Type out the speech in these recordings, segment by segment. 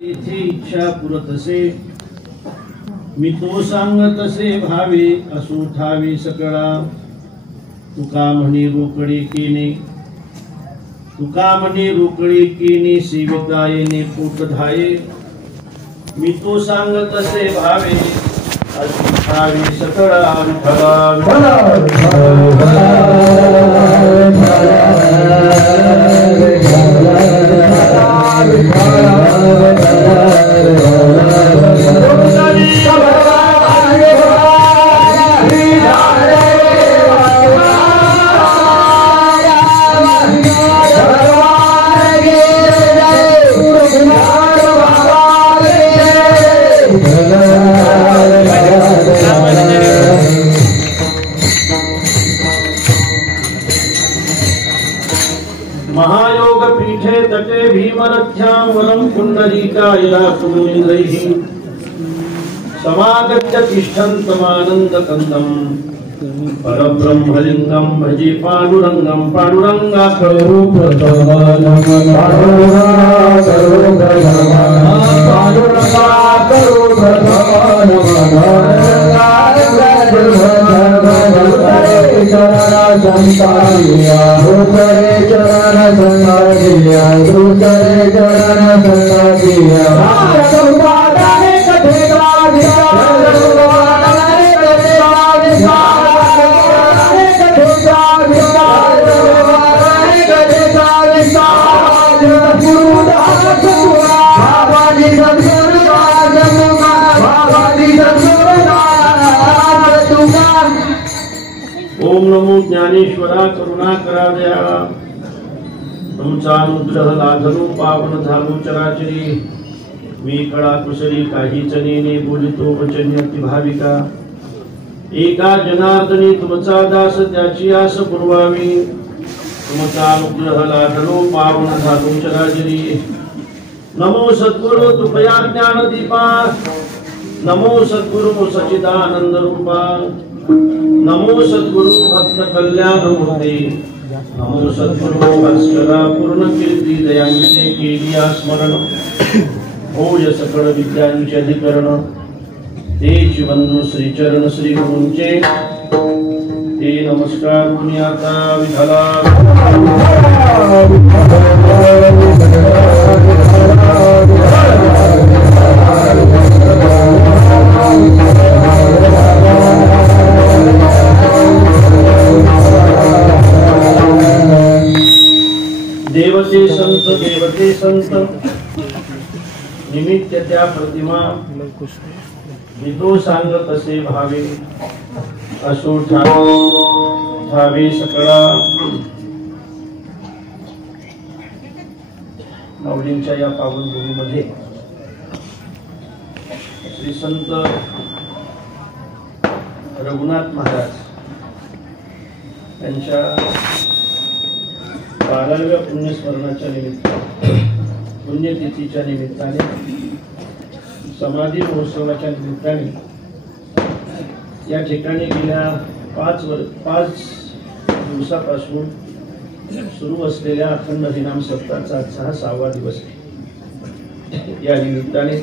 इथे इच्छा पुरतसे मी तो सांगतसे भावे असो ठावे सकळा तुका म्हणे रोकडी केने तुका म्हणे रोकडी केने सेविता येणे पोट धाये मी तो सांगतसे भावे असो ठावे सकळा महायोग पीठे तटे भीमरथ्यां वरं पुंडरीकायला कुमुलिंद्रैः समागत्य तिष्ठन्तमानन्दकन्दं परब्रह्मलिङ्गं भजे पाण्डुरङ्गं पाण्डुरङ्गाकरो प्रथमं ओम नमो ज्ञानेश्वरा करुणा करा दयाळा तुमचा अनुग्रह लाधलो पावन झालो चराचरी मी कळा कुसरी काहीच नेने बोलितो वचन्यती भाविका एका जनार्दनी तुमचा दास त्याची आस पुरवावी तुमचा अनुग्रह लाधलो पावन झालो चराचरी नमो सद्गुरु तुपया ज्ञान दीपा नमो सद्गुरु सच्चिदानंद रूपा नमो सद्गुरु भक्त कल्याण मूर्ते नमो सद्गुरु भास्करा पूर्ण कीर्ती दयांचे केलिया स्मरण भोज सकळ विद्यांचे अधिकरण तेच वंदू श्री चरण श्री गुरूंचे ते नमस्कार तुम्ही आता विठाला देवते संत निमित्त त्या प्रतिमा विदो सांगत असे भावे असो ठावे सकळा माऊलींच्या या पावन भूमीमध्ये श्री संत रघुनाथ महाराज यांच्या 12व्या पुण्यस्मरणाच्या निमित्ताने पुण्यतिथीच्या निमित्ताने समाधी महोत्सवाच्या निमित्ताने या ठिकाणी गेल्या 5 दिवसापासून सुरू असलेल्या अखंड हरिनाम सप्ताहाचा आजचा हा 6वा दिवस आहे। या निमित्ताने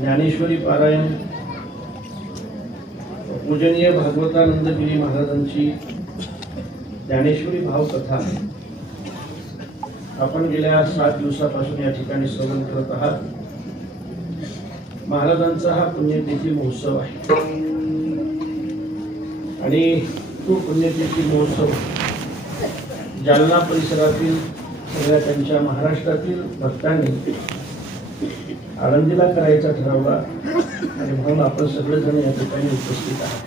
ज्ञानेश्वरी पारायण पूजनीय भागवतानंदगिरी महाराजांची ज्ञानेश्वरी भाव कथा आपण गेल्या 7 दिवसापासून या ठिकाणी श्रवण करत आहात। महाराजांचा हा पुण्यतिथी महोत्सव आहे आणि तो पुण्यतिथी महोत्सव जालना परिसरातील सगळ्या त्यांच्या महाराष्ट्रातील भक्तांनी आळंदीला करायचा ठरवला आणि म्हणून आपण सगळेजण या ठिकाणी उपस्थित आहात।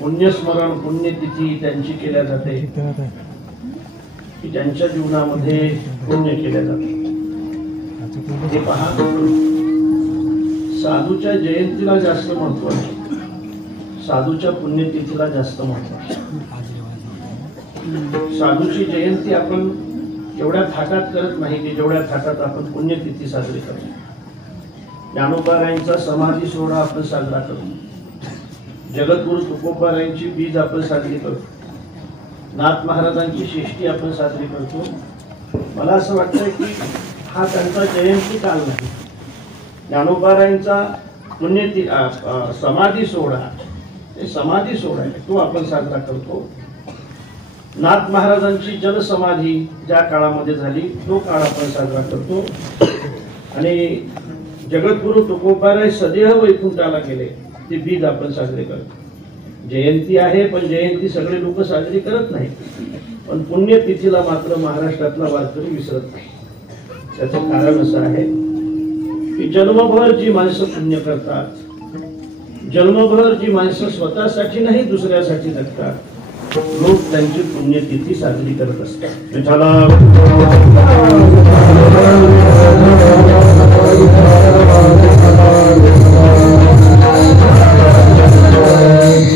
पुण्यस्मरण पुण्यतिथी त्यांची केल्या जाते की त्यांच्या जीवनामध्ये पुण्य केल्या जाते। हे पहा, साधूच्या जयंतीला जास्त महत्व आहे, साधूच्या पुण्यतिथीला जास्त महत्व आहे। साधूची जयंती आपण एवढ्या थाटात करत नाही की जेवढ्या थाटात आपण पुण्यतिथी साजरी करतो। ज्ञानोबारायांचा समाधी सोहळा आपण साजरा करतो, जगद्गुरु तुकोबारायांची बीज आपण साजरी करतो, नाथ महाराजांची षष्ठी आपण साजरी करतो, मला असं वाटतं की हा त्यांचा जयंती काल नाही, ज्ञानोबारायांचा पुण्यतिथी समाधी सोहळा, समाधी सोहळा आहे तो आपण साजरा करतो. नाथ महाराजांची जलसमाधी ज्या काळामध्ये झाली तो काळ आपण साजरा करतो. आणि जगद्गुरु तुकोबाराय सदेह वैकुंठाला गेले ते बीज आपण साजरे करतो. जयंती आहे, पण जयंती सगळे लोक साजरी करत नाही, पण पुण्यतिथीला मात्र महाराष्ट्रातला वारकरी विसरत नाही. त्याचं कारण असं आहे की जन्मभर जी माणसं पुण्य करतात, जन्मभर जी माणसं स्वतःसाठी नाही दुसऱ्यासाठी जगतात, लोक त्यांची पुण्यतिथी साजरी करत असतात.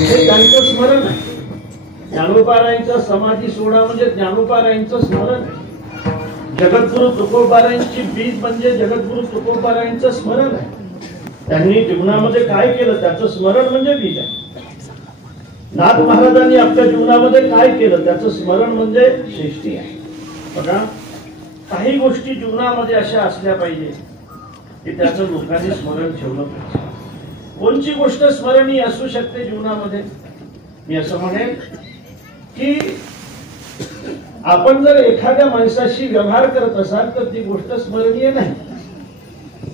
हे त्यांचं स्मरण आहे. ज्ञानोबारायांचा समाधी सोहळा म्हणजे ज्ञानोबारायांचं स्मरण आहे. जगद्गुरु तुकोबारायांची बीज म्हणजे जगद्गुरु तुकोबारायांचं स्मरण आहे. त्यांनी जीवनामध्ये काय केलं त्याचं स्मरण म्हणजे बीज आहे. नाथ महाराजांनी आपल्या जीवनामध्ये काय केलं त्याचं स्मरण म्हणजे श्रेष्ठी आहे. बघा, काही गोष्टी जीवनामध्ये अशा असल्या पाहिजे की त्याचं लोकांनी स्मरण ठेवलं पाहिजे. कोणची गोष्ट स्मरणीय असू शकते जीवनामध्ये? मी असं म्हणेन की आपण जर एखाद्या माणसाशी व्यवहार करत असाल तर ती गोष्ट स्मरणीय नाही.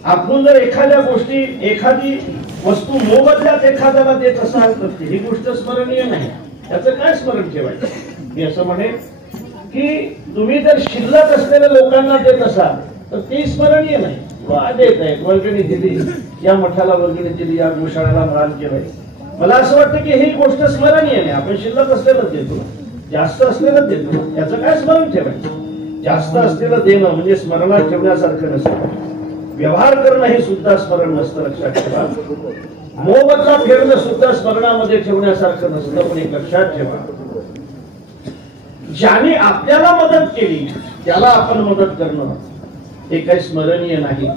आपण जर एखादी वस्तू मोबदल्यात एखाद्याला देत असाल तर ही गोष्ट स्मरणीय नाही. त्याचं काय स्मरण ठेवायचं? मी असं म्हणेन की तुम्ही जर शिल्लक असलेल्या लोकांना देत असाल तर ती स्मरणीय नाही. देत आहे, वर्गणी दिली, या मठाला वर्गणी दिली, या गोशाळेला दान केलंय, मला असं वाटतं की ही गोष्ट स्मरणीय नाही. आपण शिल्लक असलेलं देतो, जास्त असलेलं देतो, याचं काय स्मरण ठेवायचं? जास्त असलेलं देणं म्हणजे स्मरणात ठेवण्यासारखं नसतं. व्यवहार करणं हे सुद्धा स्मरण नसतं, लक्षात ठेवा. मोबदला फेडणं सुद्धा स्मरणामध्ये ठेवण्यासारखं नसतं. पण एक लक्षात ठेवा, ज्याने आपल्याला मदत केली त्याला आपण मदत करणं हे काही स्मरणीय नाही.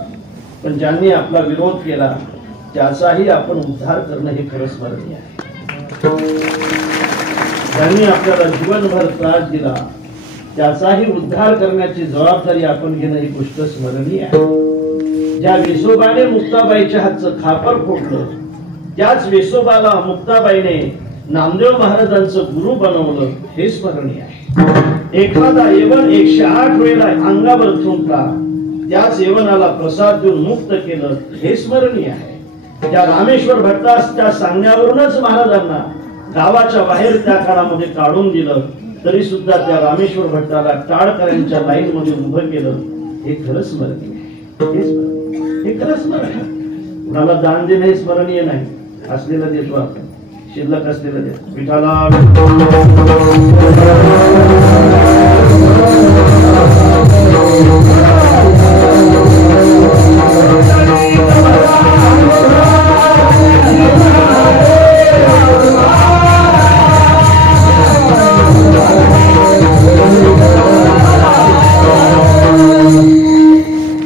पण ज्यांनी आपला विरोध केला त्याचाही आपण उद्धार करणं हे खरं स्मरणीय आहे. ज्यांनी आपल्याला जीवनभर त्रास दिला त्याचाही उद्धार करण्याची जबाबदारी आपण घेणं ही गोष्ट स्मरणीय आहे. ज्या वेसोबाने मुक्ताबाईच्या हातचं खापर फोडलं त्याच वेसोबाला मुक्ताबाईने नामदेव महाराजांचं गुरु बनवलं हे स्मरणीय आहे. एखादा येवन 108 वेळा अंगावर थुंकला त्याच येवनाला प्रसाद देऊन मुक्त केलं हे स्मरणीय आहे. त्या रामेश्वर भट्टाच्या सांगण्यावरूनच महाराजांना गावाच्या बाहेर त्या काळामध्ये काढून दिलं, तरी सुद्धा त्या रामेश्वर भट्टाला टाळकऱ्यांच्या लाईन मध्ये उभं केलं हे खरं स्मरणीय आहे. हे खरं स्मरणीय. कुणाला दान देणं हे स्मरणीय नाही. असलेलं देतो आपण, शिल्लक असलेलं देतो. विठाला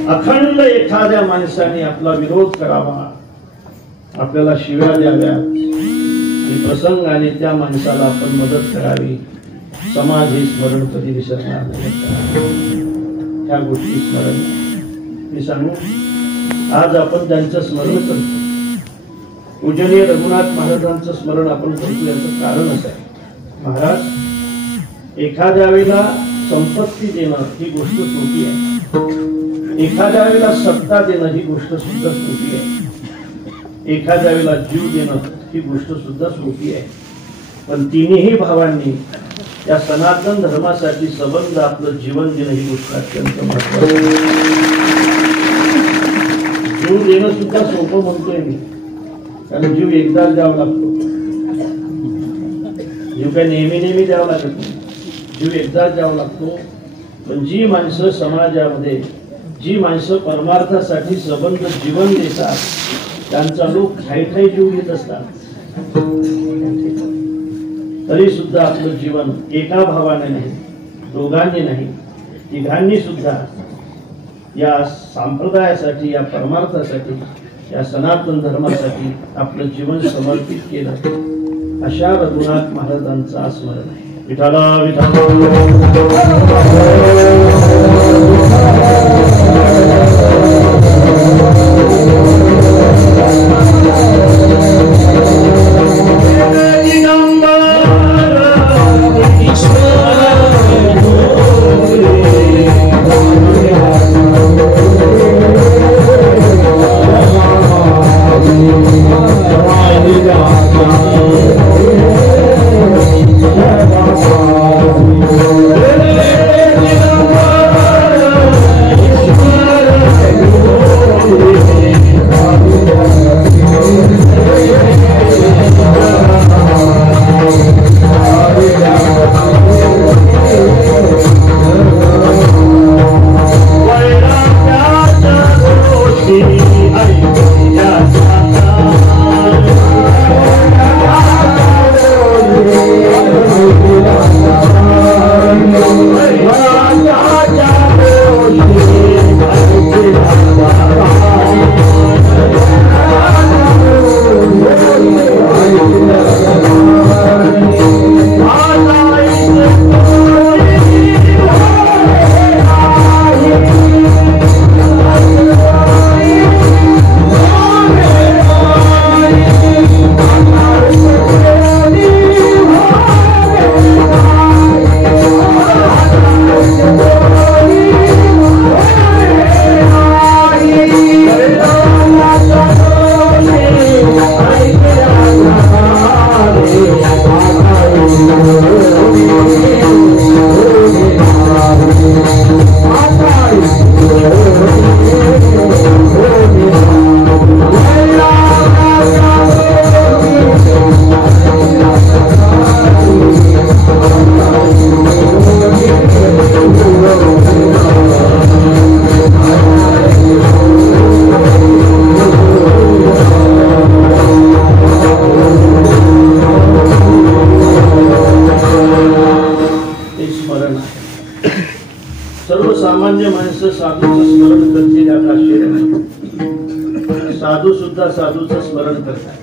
अखंड एखाद्या माणसाने आपला विरोध करावा, आपल्याला शिव्या द्याव्या आणि प्रसंगाने त्या माणसाला आपण मदत करावी, समाज हे स्मरण कधी विसरणार नाही. ह्या गोष्टी स्मरण मी सांगू, आज आपण त्यांचं स्मरण करतो. पूजनीय रघुनाथ महाराजांचं स्मरण आपण करतो याचं कारण असं आहे, महाराज एखाद्या वेळेला संपत्ती देणं ही गोष्ट सोपी आहे, एखाद्या वेळेला सत्ता देणं ही गोष्ट सुद्धा सोपी आहे, एखाद्या वेळेला जीव देणं ही गोष्ट सुद्धा सोपी आहे. पण तिन्ही भावांनी या सनातन धर्मासाठी संबंध आपलं जीवन देणं ही गोष्ट अत्यंत महत्त्वाची आहे. जीव देणं सुद्धा सोपं म्हणतोय मी, कारण जीव एकदाच द्यावा लागतो. जीव काही नेहमी द्यावा लागत नाही, जीव एकदाच द्यावा लागतो. पण जी माणसं समाजामध्ये, जी माणसं परमार्थासाठी संबंध जीवन देतात त्यांचा लोक ठाई जीव घेत असतात. तरी सुद्धा आपलं जीवन एका भावाने नाही, दोघांनी नाही, तिघांनी सुद्धा या संप्रदायासाठी, या परमार्थासाठी, या सनातन धर्मासाठी आपलं जीवन समर्पित केलं. अशा रघुनाथ महाराजांचा स्मरण आहे. विठाला विठाला सर्वसामान्य माणसं साधूचं स्मरण करतील यात आश्चर्य नाही. साधू सुद्धा साधूचं स्मरण करतात.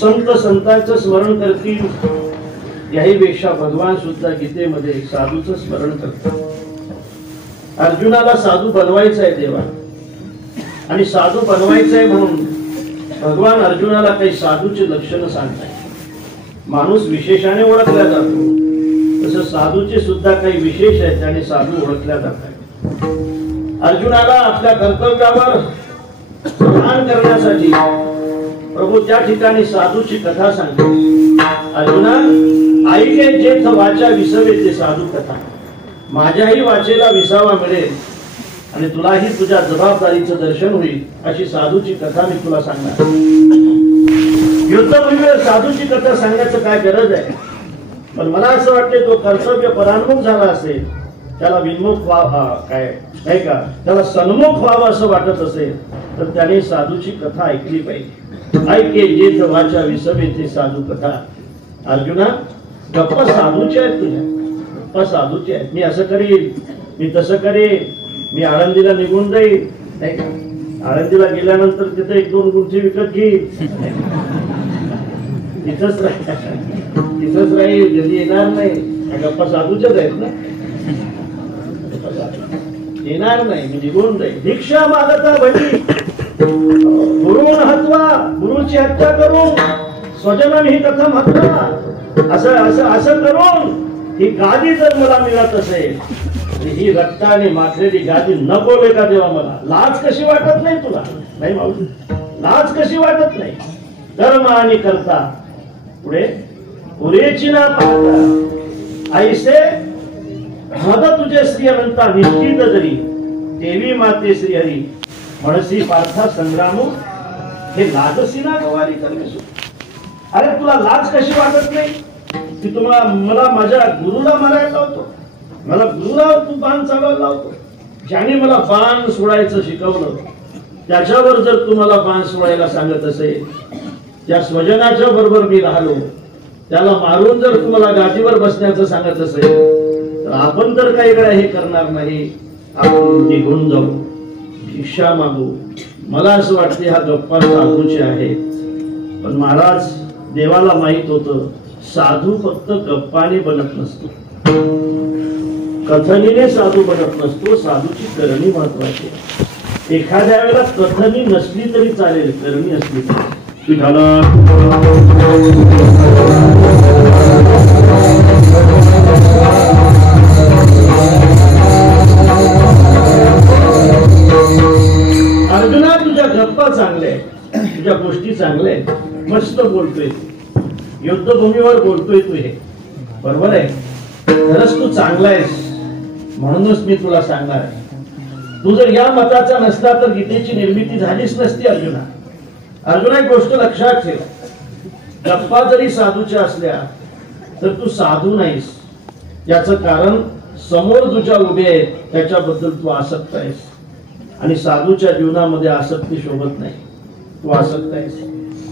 संत संतांचं स्मरण करतील. याहीपेक्षा भगवान सुद्धा गीतेमध्ये साधूचं स्मरण करतात. अर्जुनाला साधू बनवायचं आहे देवा, आणि साधू बनवायचं आहे म्हणून भगवान अर्जुनाला काही साधूची लक्षणं सांगताय. माणूस विशेषाने ओळखला जातो, तसं साधूचे सुद्धा काही विशेष आहेत आणि साधू ओळखल्या जातात. अर्जुनाला आपल्या कर्तव्यावर ध्यान करण्यासाठी प्रभू त्या ठिकाणी साधूची कथा सांगते. अर्जुना, ऐके जेथ वाचा विसवे ते साधू कथा. माझ्याही वाचेला विसावा मिळेल आणि तुलाही तुझ्या जबाबदारीचं दर्शन होईल अशी साधूची कथा मी तुला सांगणार. युद्धभूमीवर साधूची कथा सांगण्याचं काय गरज आहे? पण मला असं वाटते तो कर्तव्य परान्मुख झाला असेल, त्याला विन्मुख व्हावा काय नाही का, त्याला सन्मुख व्हावं असं वाटत असेल तर त्याने साधूची कथा ऐकली पाहिजे. ऐके जेथ वाचा विसवे ते साधू कथा. अर्जुना, गप्पा साधूचे आहेत तुझ्या, गप्पा साधूचे आहेत. मी असं करीन, मी तसं करेन, मी आळंदीला निघून जाईल नाही का, आळंदीला गेल्यानंतर तिथे 1-2 गुंठी विकत घेईल, तिथंच राहील, घरी येणार नाही. गप्पा साधूच्याच आहेत ना, येणार नाही, मी निघून जाईल. भिक्षा मागता भजी गुरुन हत्वा, गुरुची हत्या करून स्वजनम ही कथम हत्वा, असं करून ही गादी जर मला मिळत असेल, ही रक्ताने माखलेली गादी नको का देवा मला? लाज कशी वाटत नाही तुला? नाही माऊली, लाज कशी वाटत नाही? कर्म आणि करता पुढे पुरेची ना पाहता ऐसे मद तुझे श्री अनंता निश्चित जरी देवी माते श्री हरी म्हणसी पार्था संग्राम हे लाजसी ना गवारी करणे. अरे तुला लाज कशी वाटत नाही की मला माझ्या गुरुला मारायला लावतो, मला गुरुला तू बाण चालवायला लावतो. ज्याने मला बाण सोडायचं शिकवलं त्याच्यावर जर तुम्हाला बाण सोडायला सांगत असेल, त्या स्वजनाच्या बरोबर मी राहिलो, त्याला मारून जर तुम्हाला गादीवर बसण्याचं सांगत असेल तर आपण तर काही वेळा हे करणार नाही, आपण निघून जाऊ, भिक्षा मागू. मला असं वाटते हा गप्पा साधूचे आहेत. पण महाराज, देवाला माहित होतं साधू फक्त गप्पाने बनत नसतो, कथनीने साधू बनत नसतो. साधूची करणी महत्वाची. एखाद्या वेळेला कथनी नसली तरी चालेल, करणी असली तरी अर्जुना, तुझ्या गप्पा चांगल्या आहेत, तुझ्या गोष्टी चांगल्या आहेत, मस्त बोलतोय, युद्धभूमीवर बोलतोय तू, हे बरोबर आहे. खरंच तू चांगला आहेस म्हणूनच मी तुला सांगणार आहे. तू जर या मताचा नसता तर गीतेची निर्मिती झालीच नसती. अर्जुना एक गोष्ट लक्षात ठेव, गप्पा जरी साधूच्या असल्या तर तू साधू नाहीस. याचं कारण समोर तुझ्या उभे आहेत त्याच्याबद्दल तू आसक्त आहेस, आणि साधूच्या जीवनामध्ये आसक्ती शोभत नाही. तू आसक्त आहेस,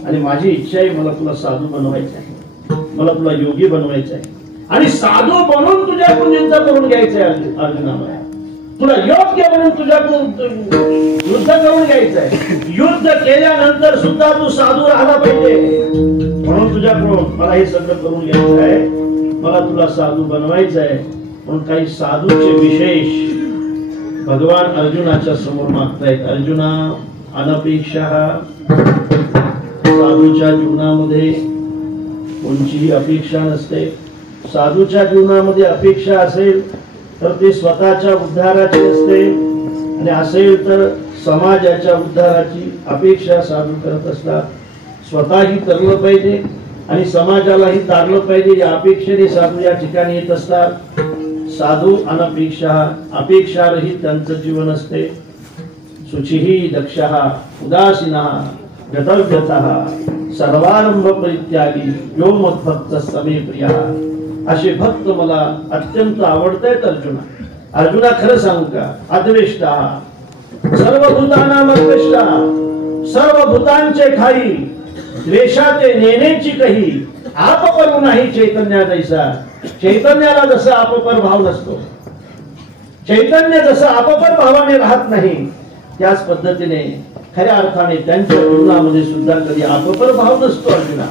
आणि माझी इच्छा आहे मला तुला साधू बनवायचं आहे, मला तुला योगी बनवायचं आहे, आणि साधू बनवून तुझ्याकडून युद्ध करून घ्यायचं आहे. अर्जुनाला तुला योग्य म्हणून तुझ्याकडून युद्ध करून घ्यायचं आहे. युद्ध केल्यानंतर सुद्धा तू साधू राहिला पाहिजे, म्हणून तुझ्याकडून मला हे सगळं करून घ्यायचं आहे, मला तुला साधू बनवायचं आहे. म्हणून काही साधूचे विशेष भगवान अर्जुनाच्या समोर मागतायत. अर्जुना, अनपेक्षा साधूच्या जीवनामध्ये कोणतीही अपेक्षा नसते. साधूच्या जीवनामध्ये अपेक्षा असेल तर ते स्वतःच्या उद्धाराची असते, आणि असेल तर समाजाच्या उद्धाराची अपेक्षा साधू करत असतात. स्वतःही तरलं पाहिजे आणि समाजालाही तारलं पाहिजे या अपेक्षेने साधू या ठिकाणी येत असतात. साधू अनपेक्षा, अपेक्षारहित त्यांचं जीवन असते. शुचिही दक्षः उदासीनः गतव्यतः सर्वारंभ परित्यागी यो मद्भक्त समे प्रियः. असे भक्त मला अत्यंत आवडतायत. अर्जुना खरं सांगू का, अद्वेष्टा सर्वभूतानां अद्वेष्टा, सर्व भूतांचे खाई, द्वेषाते नेनेची कही, आपपर नाही चैतन्या दैसा. चैतन्याला जसं आपपर भाव नसतो चैतन्य जसं आपोपर भावाने राहत नाही, त्याच पद्धतीने खऱ्या अर्थाने त्यांच्या जीवनामध्ये सुद्धा कधी आपोपर भाव नसतो अर्जुना.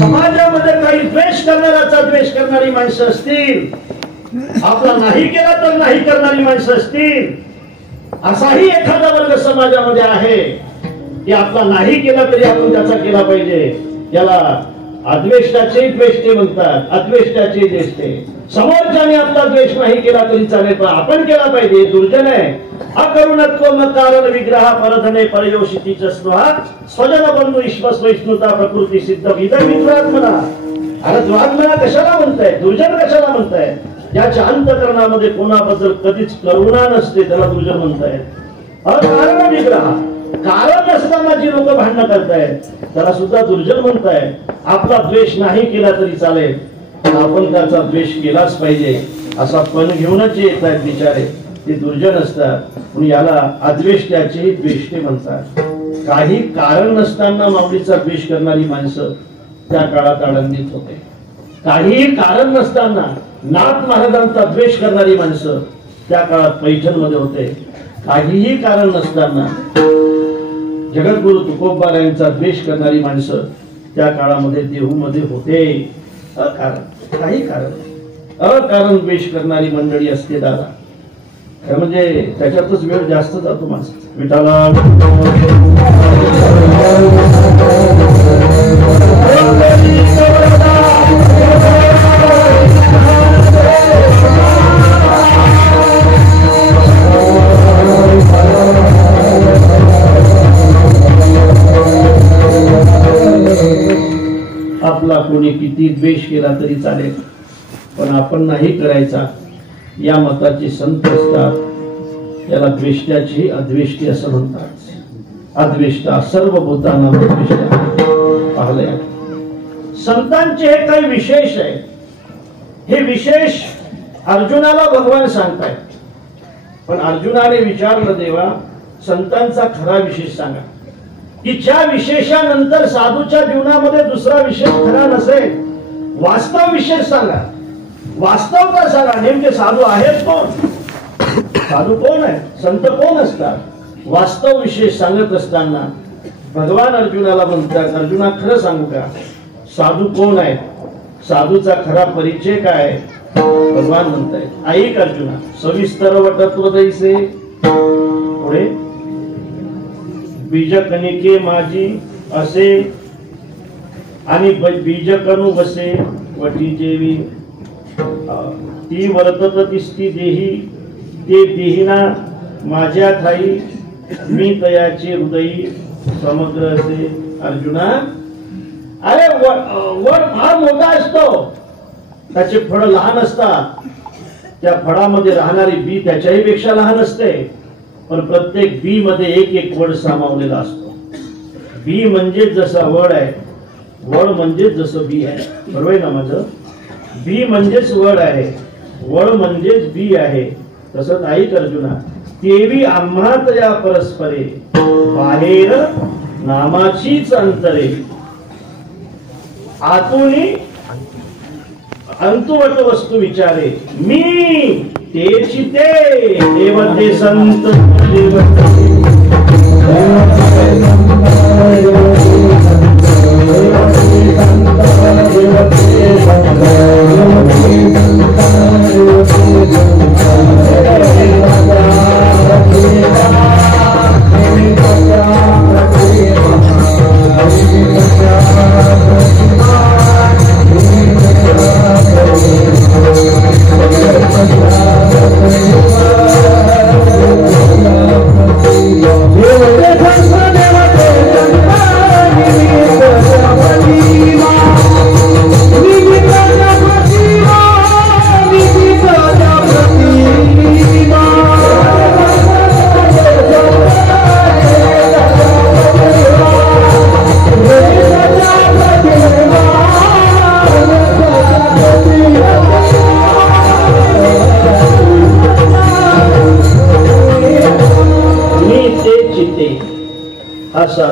समाजामध्ये काही द्वेष करणाऱ्याचा द्वेष करणारी माणसं असतील, आपला नाही केला तर नाही करणारी माणसं असतील, असाही एखादा वर्ग समाजामध्ये आहे की आपला नाही केला तरी आपण त्याचा केला पाहिजे. याला अद्वेष्टाचे द्वेष्टे म्हणतात, अद्वेष्टाचे द्वेष्टे. समोरच्याने आपला द्वेष नाही केला तरी चालेल पण आपण केला पाहिजे. दुर्जन आहे. अकरुणत्व न कारण विग्रह परधने परयोषितीच स्पृहा स्वजन बंधू ईश्वस वैष्णुता प्रकृती सिद्ध विद विद्वात्मना. अरे द्वात्मना कशाला म्हणताय, दुर्जन कशाला म्हणताय? ज्याच्या अंतकरणामध्ये कोणाबद्दल कधीच करुणा नसते त्याला दुर्जन म्हणतायत. अकारण विग्रह, कारण नसताना जी लोक भांडणं करतायत त्याला सुद्धा दुर्जन म्हणताय. आपला द्वेष नाही केला तरी चालेल पण आपण त्याचा द्वेष केलाच पाहिजे असा पण घेऊनच येत आहेत बिचारे, ते दुर्जन असतात. म्हणून याला अद्वेष्ट्याचे द्वेष्टे म्हणतात. काही कारण नसताना माऊलीचा द्वेष करणारी माणसं त्या काळात आळंदीत होते. काही कारण नसताना नाथ महाराजांचा द्वेष करणारी माणसं त्या काळात पैठण मध्ये होते. काहीही कारण नसताना जगद्गुरु तुकोबारायांचा द्वेष करणारी माणसं त्या काळामध्ये देहूमध्ये होते. अकारण, काही कारण अकारण द्वेष करणारी मंडळी असते दादा. म्हणजे त्याच्यातच वेळ जास्त जातो माझा. विठाला आपला कोणी किती द्वेष केला तरी चालेल पण आपण नाही करायचा या मताचे संत असतात. याला द्वेष्ट्याची अद्वेष्टी असं म्हणतात. अद्वेष्टा सर्व भूतांना पाहले. संतांचे हे काही विशेष आहे. हे विशेष अर्जुनाला भगवान सांगतायत. पण अर्जुनाने विचारलं देवा संतांचा खरा विशेष सांगा की ज्या विशेषानंतर साधूच्या जीवनामध्ये दुसरा विशेष खरा नसेल. वास्तव विशेष सांगा, वास्तवता सांगा. नेमके साधू आहेत कोण, साधू कोण आहे, संत कोण असतात, वास्तव विशेष सांगत असताना भगवान अर्जुनाला म्हणतात अर्जुना खरं सांगू का साधू कोण आहे, साधूचा खरा परिचय काय. भगवान म्हणतायत ऐक अर्जुना सविस्तर वटत्व दैसे. पुढे बीज कणिके माझी असे आणि बीज कणू बसे वटी जेवी. ती वर्तत तिस्ती देही ते देहिना माझ्या ठाई मी तयाचे हृदयी समग्र असे. अर्जुना अरे वड फार मोठा असतो, त्याचे फळ लहान असतात. त्या फळामध्ये राहणारी बी त्याच्याही पेक्षा लहान असते. पण प्रत्येक बी मध्ये एक एक वड सामावलेला असतो. बी म्हणजे जसा वड आहे, वड म्हणजे जसं बी आहे. बरोबर आहे ना माझं? बी म्हणजेच वड आहे, वड म्हणजेच बी आहे. तसंच ऐक अर्जुना तेवी आम्हात या परस्परे बाहेर नामाचीच अंतरे. आतुनी अंतुवट वस्तू विचारे मी तेची ते देवते संत देवते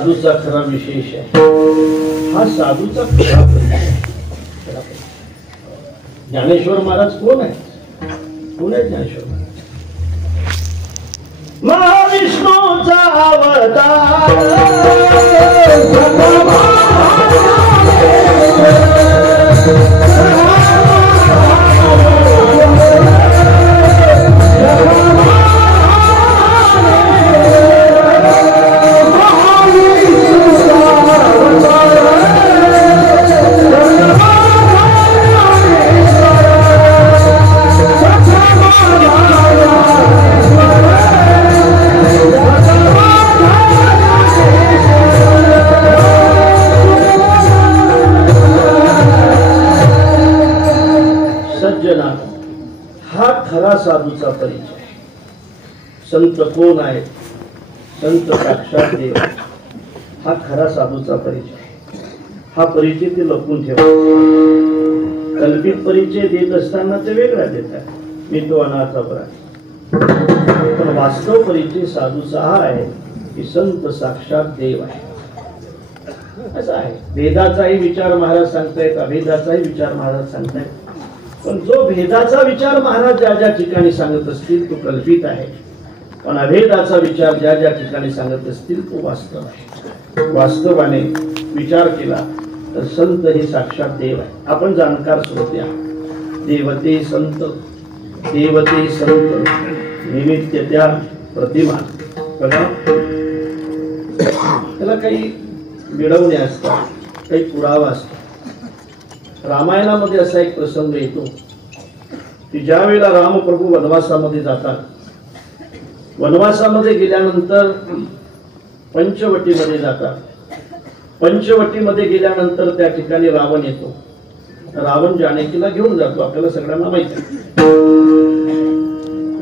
साधूचा खरा विशेष आहे, हा साधूचा खरा परिचय. ज्ञानेश्वर महाराज कोण आहे? कोण आहे ज्ञानेश्वर महाराज? महाविष्णूचा अवतार, हा खरा साधूचा परिचय. संत कोण आहे? संत साक्षात देव. हा खरा साधूचा परिचय. हा परिचय ते लपवून ठेवा. कल्पित परिचय देत असताना ते वेगळा देतात, मी तो अनाथ अपराधी. पण वास्तव परिचय साधूचा हा आहे की संत साक्षात देव आहे. असं आहे. भेदाचाही विचार महाराज सांगतायत, अभेदाचाही विचार महाराज सांगतायत. पण जो भेदाचा विचार महाराज ज्या ज्या ठिकाणी सांगत असतील तो कल्पित आहे, पण अभेदाचा विचार ज्या ज्या ठिकाणी सांगत असतील तो वास्तव आहे. वास्तवाने विचार केला तर संत हे साक्षात देव आहे. आपण जाणकार श्रोते आहात. देवते संत, देवते संत निमित्त त्या प्रतिमा. बघा, त्याला काही मिळवणे असतात, काही पुरावा असतो. रामायणामध्ये असा एक प्रसंग येतो की ज्या वेळेला रामप्रभू वनवासामध्ये जातात, वनवासामध्ये गेल्यानंतर पंचवटीमध्ये जातात. पंचवटीमध्ये गेल्यानंतर त्या ठिकाणी रावण येतो. रावण जानकीला घेऊन जातो, आपल्याला सगळ्यांना माहिती आहे.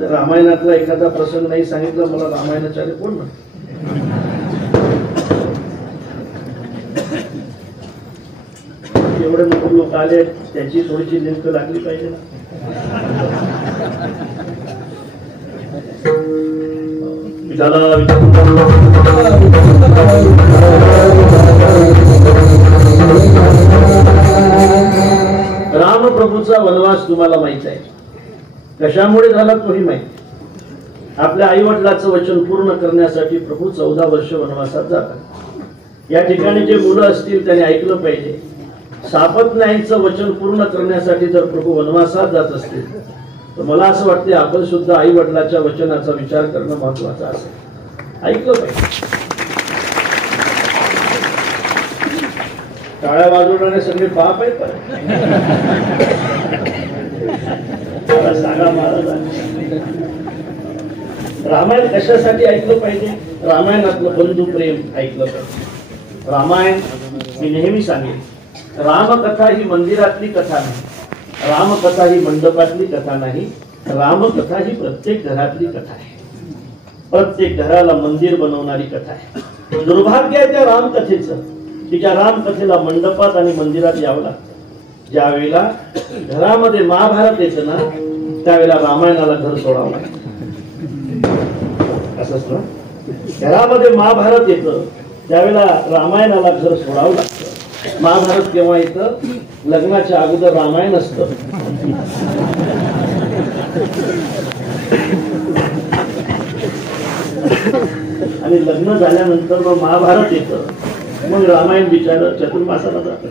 रामायणातला एखादा प्रसंग नाही सांगितला मला रामायणाचार्य कोण म्हणतो? एवढे मोठे लोक आले, त्याची थोडीशी लिंक लागली पाहिजे ना. रामप्रभूचा वनवास तुम्हाला माहित आहे. कशामुळे झाला तोही माहिती. आपल्या आई वडिलांचं वचन पूर्ण करण्यासाठी प्रभू 14 वर्ष वनवासात जातात. या ठिकाणी जे मुलं असतील त्यांनी ऐकलं पाहिजे. सापत्न्यांचं वचन पूर्ण करण्यासाठी जर प्रभू वनवासात जात असतील तर मला असं वाटते आपण सुद्धा आई वडिलांच्या वचनाचा विचार करणं महत्वाचं असेल. ऐकलं पाहिजे. टाळ्या वाजवणारे सगळे पाप आहेत. सांगा महाराज, रामायण कशासाठी ऐकलं पाहिजे? रामायणातलं बंधू प्रेम ऐकलं पाहिजे. रामायण मी नेहमी सांगेन, रामकथा ही मंदिरातली कथा नाही, रामकथा ही मंडपातली कथा नाही, रामकथा ही प्रत्येक घरातली कथा आहे. प्रत्येक घराला मंदिर बनवणारी कथा आहे. दुर्भाग्य आहे त्या रामकथेचं की ज्या रामकथेला मंडपात आणि मंदिरात यावं लागतं. ज्या वेळेला घरामध्ये महाभारत येतं ना त्यावेळेला रामायणाला घर सोडावं लागतं. असंच ना, घरामध्ये महाभारत येतं त्यावेळेला रामायणाला घर सोडावं लागतं. महाभारत केव्हा येतं? लग्नाच्या अगोदर रामायण असतं. आणि लग्न झाल्यानंतर मग महाभारत येतं. मग रामायण बिचार चतुर्मासाला जात.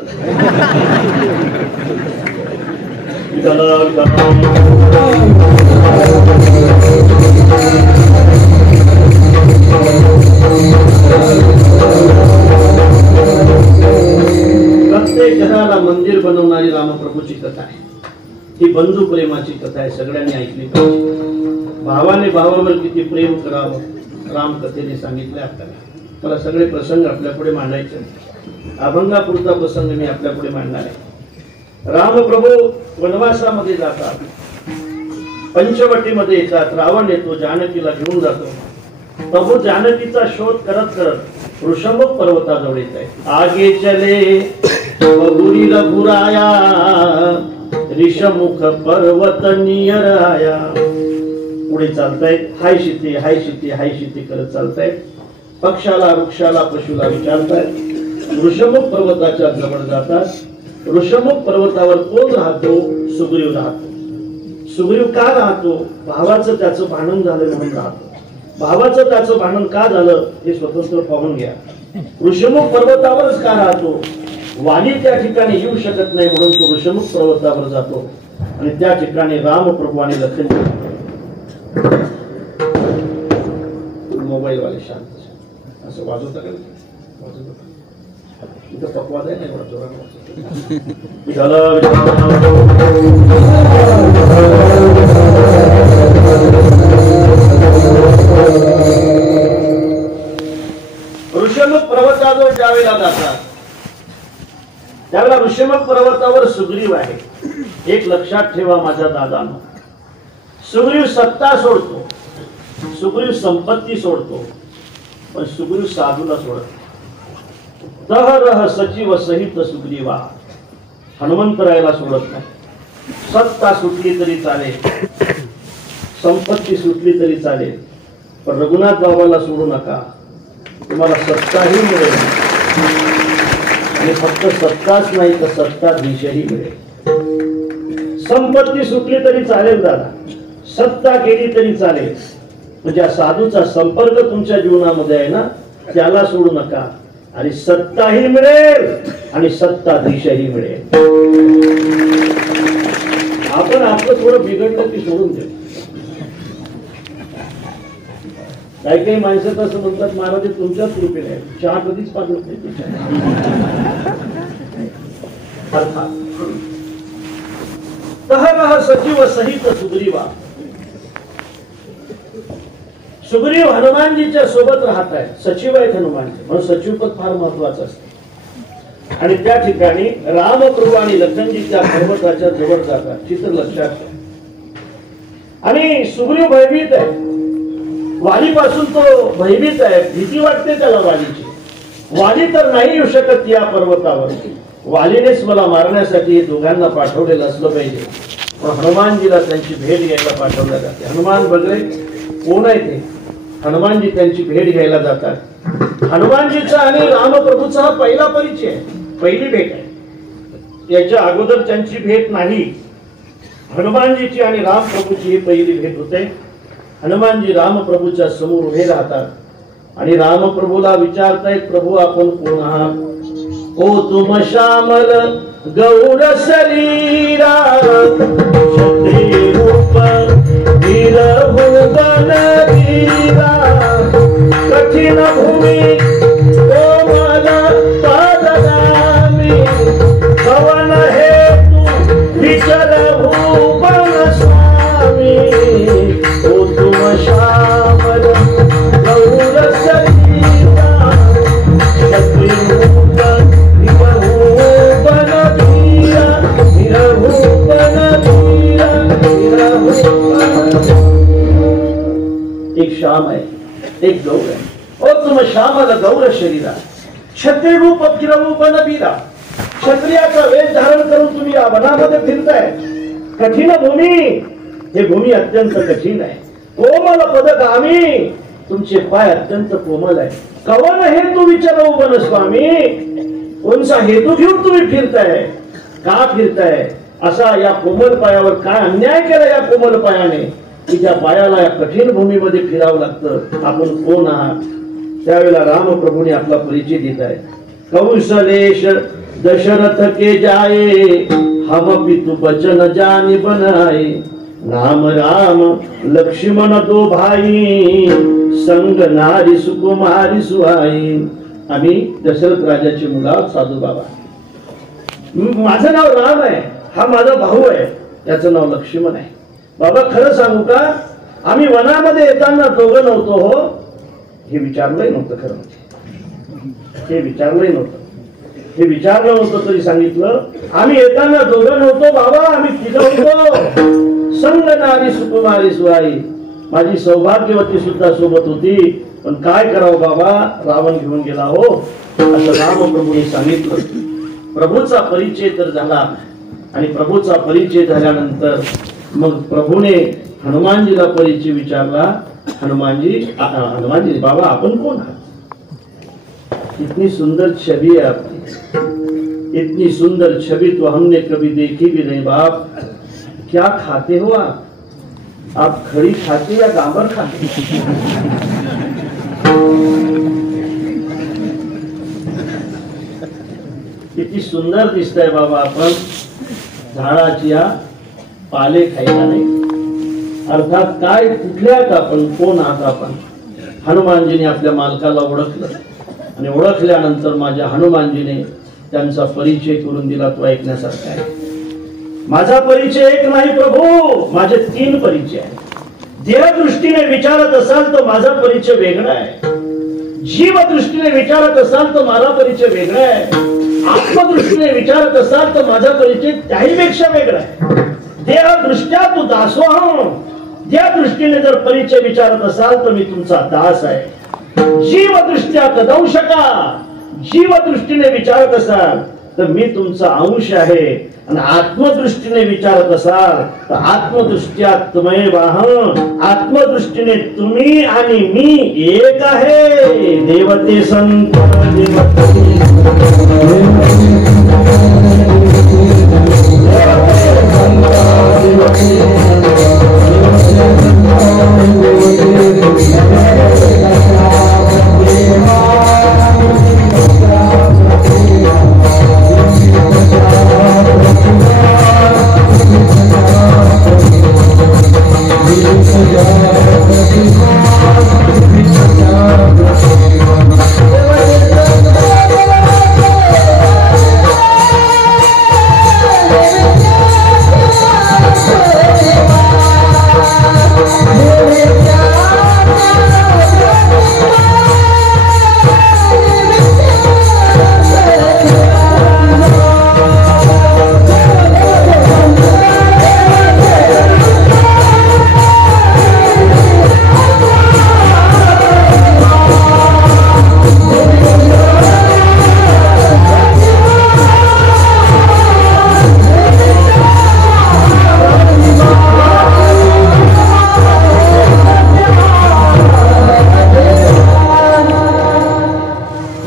प्रत्येक घराला मंदिर बनवणारी रामप्रभूची कथा आहे. ही बंधू प्रेमाची कथा आहे. सगळ्यांनी ऐकली पाहिजे. भावाने भावावर किती प्रेम करावं रामकथेने सांगितलं आपल्याला. मला सगळे प्रसंग आपल्या पुढे मांडायचे. अभंगापुरता प्रसंग मी आपल्या पुढे मांडणार आहे. रामप्रभू वनवासामध्ये जातात, पंचवटीमध्ये येतात. रावण येतो, जानकीला घेऊन जातो. प्रभू जानकीचा शोध करत करत ऋषभ पर्वताजवळ येत आहे. आगे चले बहुरी रघुराया, ऋषमुख पर्वत नियर आया. पुढे चालतायत. हाय शीते हाय शीते हाय शीते करत चालतायत. पक्षाला, वृक्षाला, पशुला विचारतायत. ऋषमुख पर्वताच्या जवळ जातात. ऋषमुख पर्वतावर कोण राहतो? सुग्रीव राहतो. सुग्रीव का राहतो? भावाचं त्याचं भांडण झालं म्हणून राहतो. भावाचं त्याचं भांडण का झालं हे स्वतंत्र पाहून घ्या. ऋषमुख पर्वतावरच का राहतो? वाली त्या ठिकाणी येऊ शकत नाही म्हणून तो ऋषमुख पर्वतावर जातो आणि त्या ठिकाणी रामप्रभू आणि लखन. मोबाईल वाले शांत असं वाजवता का? इथं पकवाद आहे नाही ऋषमुख पर्वतावर ज्यावेळेला जातात त्यावेळेला ऋषमुख पर्वतावर सुग्रीव आहे. एक लक्षात ठेवा माझ्या दादांनो, सुग्रीव सत्ता सोडतो, सुग्रीव संपत्ती सोडतो, पण सुग्रीव साधूला सोडतो. तह रह सचिव सहित सुग्रीवा. हनुमंतरायाला सोडत नाही. सत्ता सुटली तरी चालेल, संपत्ती सुटली तरी चालेल, पण रघुनाथ बाबाला सोडू नका. तुम्हाला सत्ताही मिळेल आणि फक्त सत्ताच नाही तर सत्ताधीशही मिळेल. संपत्ती सुटली तरी चालेल दादा, सत्ता गेली तरी चालेल, म्हणजे साधूचा संपर्क तुमच्या जीवनामध्ये आहे ना, त्याला सोडू नका. आणि सत्ताही मिळेल आणि सत्ताधीशही मिळेल. आपण आपलं थोडं बिघडलं की सोडून देऊ. काही काही माणसं तसं म्हणतात, महाराज तुमच्याच कृपेने आहे, चहा कधीच पाजत नाही. अर्थात तह सचिव सहित सुग्रीवा. सुग्रीव हनुमानजीच्या सोबत राहत आहे, सचिव आहेत हनुमानजी, म्हणून सचिव पद फार महत्वाचं असतं. आणि त्या ठिकाणी रामप्रभू आणि लखनजीच्या पर्वताच्या जवळ जातात. चित्र लक्षात घ्या. आणि सुग्रीव भयभीत आहे, वालीपासून तो भयभीत आहे, भीती वाटते त्याला वालीची. वाली तर नाही येऊ शकत या पर्वतावर. वालीनेच मला मारण्यासाठी दोघांना पाठवलेलं असलं पाहिजे, पण हनुमानजीला त्यांची भेट घ्यायला पाठवलं जाते. हनुमान बगळे कोण आहे ते? हनुमानजी त्यांची भेट घ्यायला जातात. हनुमानजीचा आणि रामप्रभूचा हा पहिला परिचय आहे, पहिली भेट आहे. याच्या अगोदर त्यांची भेट नाही. हनुमानजीची आणि रामप्रभूची ही पहिली भेट होते. हनुमानजी रामप्रभूच्या समोर उभे राहतात आणि रामप्रभूला विचारतायत, प्रभू आपण कोण आहात? ओ तुम श्यामल गौर शरीरा, क्षत्रिय रूप वीर भुवन वीरा, कठिन भूमि कोमल पादगामी, पवन हेतु विचर भुवन स्वामी. ओ तुम श्यामल गौर शरीरा, क्षत्रिय रूप वीर भुवन वीरा, वीर भुवन वीरा, वीर भुवन. एक श्याम आहे, एक गौर आहे. ओ तुम श्यामल गौर शरीरा, क्षत्रिय रूप वन वीरा. क्षत्रियाचा वेश धारण करून तुम्ही या वनामध्ये फिरताय. कठीण भूमी, हे भूमी अत्यंत कठीण आहे. कोमल पदगामी, तुमचे पाय अत्यंत कोमल आहे. कवन हेतू विचारू वन स्वामी, कोणचा हेतू घेऊन तुम्ही फिरताय, का फिरताय? असा या कोमल पायावर काय अन्याय केला या कोमल पायाने की त्या पायाला या कठीण भूमीमध्ये फिरावं लागतं? आपण कोण आहात? त्यावेळेला रामप्रभूने आपला परिचय देत आहे. कौशलेश दशरथ के जाए, हम पितु बचन जानी बनाए. नाम राम लक्ष्मण दो भाई, संग नारी सुकुमारी सुहाई. आम्ही दशरथ राजाची मुलं साधू बाबा. माझं नाव राम आहे, हा माझा भाऊ आहे, त्याचं नाव लक्ष्मण आहे. बाबा खरं सांगू का, आम्ही वनामध्ये येताना दोघं नव्हतो हो. हे विचारलंही नव्हतं, खरं हे विचारलंही नव्हतं. हे विचारलं होतं तरी सांगितलं, आम्ही येताना दोघं नव्हतो बाबा, आम्ही तिघं होतो. संग नारी सुकुमारी सुहाई, माझी सौभाग्यवती सुद्धा सोबत होती, पण काय करावं बाबा, रावण घेऊन गेला हो, असं रामप्रभूंनी सांगितलं. प्रभूचा परिचय तर झाला आणि प्रभूचा परिचय झाल्यानंतर मग प्रभूने हनुमानजीला परिचय विचारला. हनुमानजी बाबा आपण कोण आहात? कितनी सुंदर छवि है आपकी, इतनी सुंदर छवि तो हमने कभी देखी भी नहीं। बाप, क्या खाते हो आप खड़ी खाते या गांबर खाते? किती सुंदर दिसतंय बाबा आपण, झाडाची पाले खायला नाही। अर्थात काय, कुठल्या आपण, कोण आहात आपण? हनुमानजीने आपल्या मालकाला ओळखलं आणि ओळखल्यानंतर माझ्या हनुमानजीने त्यांचा परिचय करून दिला, तो ऐकण्यासारखा आहे। माझा परिचय एक नाही प्रभू, माझे 3 परिचय आहेत। देह दृष्टीने विचारत असाल तर माझा परिचय वेगळा आहे, जीव दृष्टीने विचारत असाल तर माझा परिचय वेगळा आहे, आत्मदृष्टीने विचारत असाल तर माझा परिचय त्याहीपेक्षा वेगळा आहे। देह दृष्ट्या तू दासोह, या दृष्टीने जर परिचय विचारत असाल तर मी तुमचा दास आहे। जीव दृष्ट्या कदंशका, जीव दृष्टीने विचारत असाल तर मी तुमचा अंश आहे, आणि आत्मदृष्टीने विचारत असाल तर आत्मदृष्ट्या तमेवाहं, आत्मदृष्टीने तुम्ही आणि मी एक आहे। देवते संत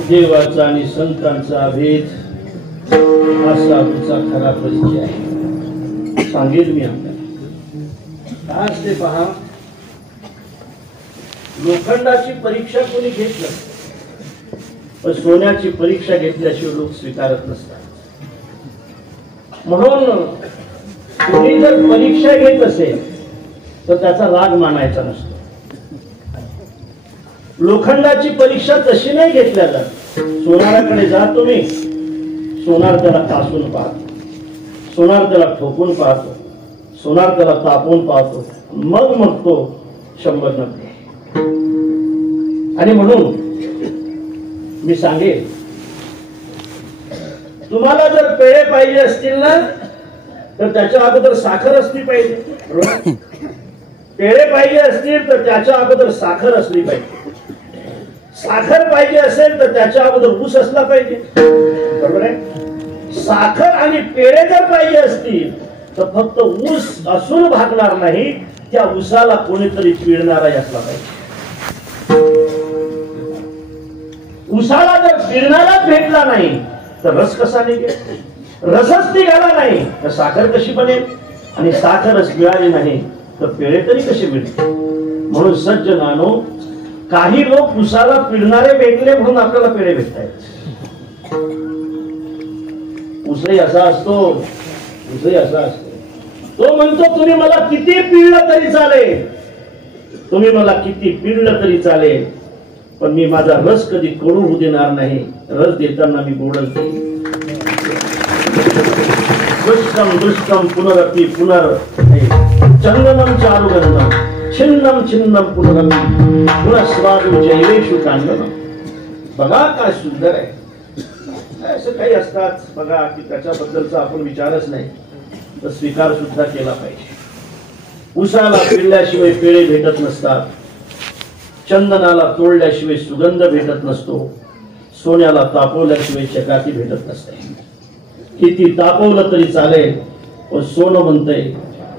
देवाचा आणि संतांचा भेद असा तुमचा खरा परिचय आहे। सांगेल मी आपल्याला काय असते पहा, लोखंडाची परीक्षा कोणी घेतलं, पण सोन्याची परीक्षा घेतल्याशिवाय लोक स्वीकारत नसतात। म्हणून कोणी जर परीक्षा घेत असेल तर त्याचा राग मानायचा नसतो। लोखंडाची परीक्षा तशी नाही घेतल्या जात। सोनाराकडे जा तुम्ही, सोनार त्याला तासून पाहतो, सोनार त्याला ठोकून पाहतो, सोनार त्याला तापून पाहतो, मग तो 100-90। आणि म्हणून मी सांगेन, तुम्हाला जर पेढे पाहिजे असतील ना तर त्याच्या अगोदर साखर असली पाहिजे। पेढे पाहिजे असतील तर त्याच्या अगोदर साखर असली पाहिजे। साखर पाहिजे असेल तर त्याच्या अगोदर ऊस असला पाहिजे, बरोबर आहे? साखर आणि पेढे जर पाहिजे असतील तर फक्त ऊस असून भागणार नाही, त्या ऊसाला कोणीतरी पिळणारा असला पाहिजे। ऊसाला जर पिळणाराच भेटला नाही तर रस कसा निघेल? रसच निघाला नाही तर साखर कशी बनेल? आणि साखरच मिळाली नाही तर पेढे तरी कसे मिळतील? म्हणून सज्जनानो, काही लोक ऊसाला पिळणारे भेटले म्हणून आपल्याला पेढे भेटतायत। ऊसही असा असतो, ऊसही असा असतो। तो म्हणतो तुम्ही मला किती पिळलं तरी चालेल, तुम्ही मला किती पिळलं तरी चालेल, पण मी माझा रस कधी कडू होऊ देणार नाही। रस देताना मी गोडच देईन। दुष्टम दुष्टम पुनरपि पुनर चंदनम चारुगंधम छिन्नम छिन्नम पुनरपि पुनस्वादु जैवेषु कांदनम। बघा काय सुंदर आहे। असं काही असतात बघा की त्याच्याबद्दलचा आपण विचारच नाही, तर स्वीकार सुद्धा केला पाहिजे। उसाला पिळल्याशिवाय पेढे भेटत नसतात, चंदनाला तोडल्याशिवाय सुगंध भेटत नसतो, सोन्याला तापवल्याशिवाय चकाकी भेटत नसते। किती तापवलं तरी चालेल, पण सोनं म्हणतंय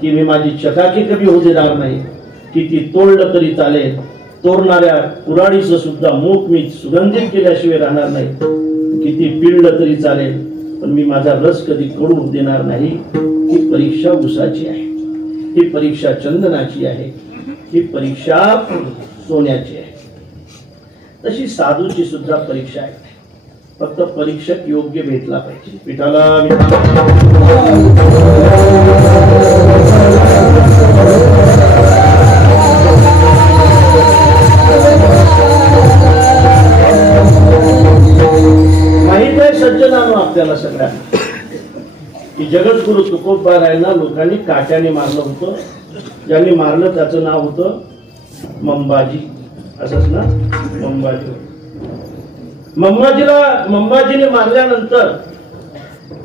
की मी माझी चकाकी कमी होऊ देणार नाही। किती तोडलं तरी चालेल, तोरणाऱ्या कुऱ्हाडीचं सुद्धा मूग मी सुगंधित केल्याशिवाय राहणार नाही. किती पिळलं तरी चालेल, पण मी माझा रस कधी कडू देणार नाही. ही परीक्षा उसाची आहे, ही परीक्षा चंदनाची आहे, ही परीक्षा सोन्याची आहे. तशी साधूची सुद्धा परीक्षा आहे. फक्त परीक्षक योग्य भेटला पाहिजे. विठाला माहित आहे सज्जनांनो आपल्याला सगळ्यांना की जगद्गुरु तुकोबारायांना लोकांनी काट्याने मारलं होतं. ज्यांनी मारलं त्याचं नाव होतं मंबाजी. असंच ना, मंबाजी. मंबाजीने मारल्यानंतर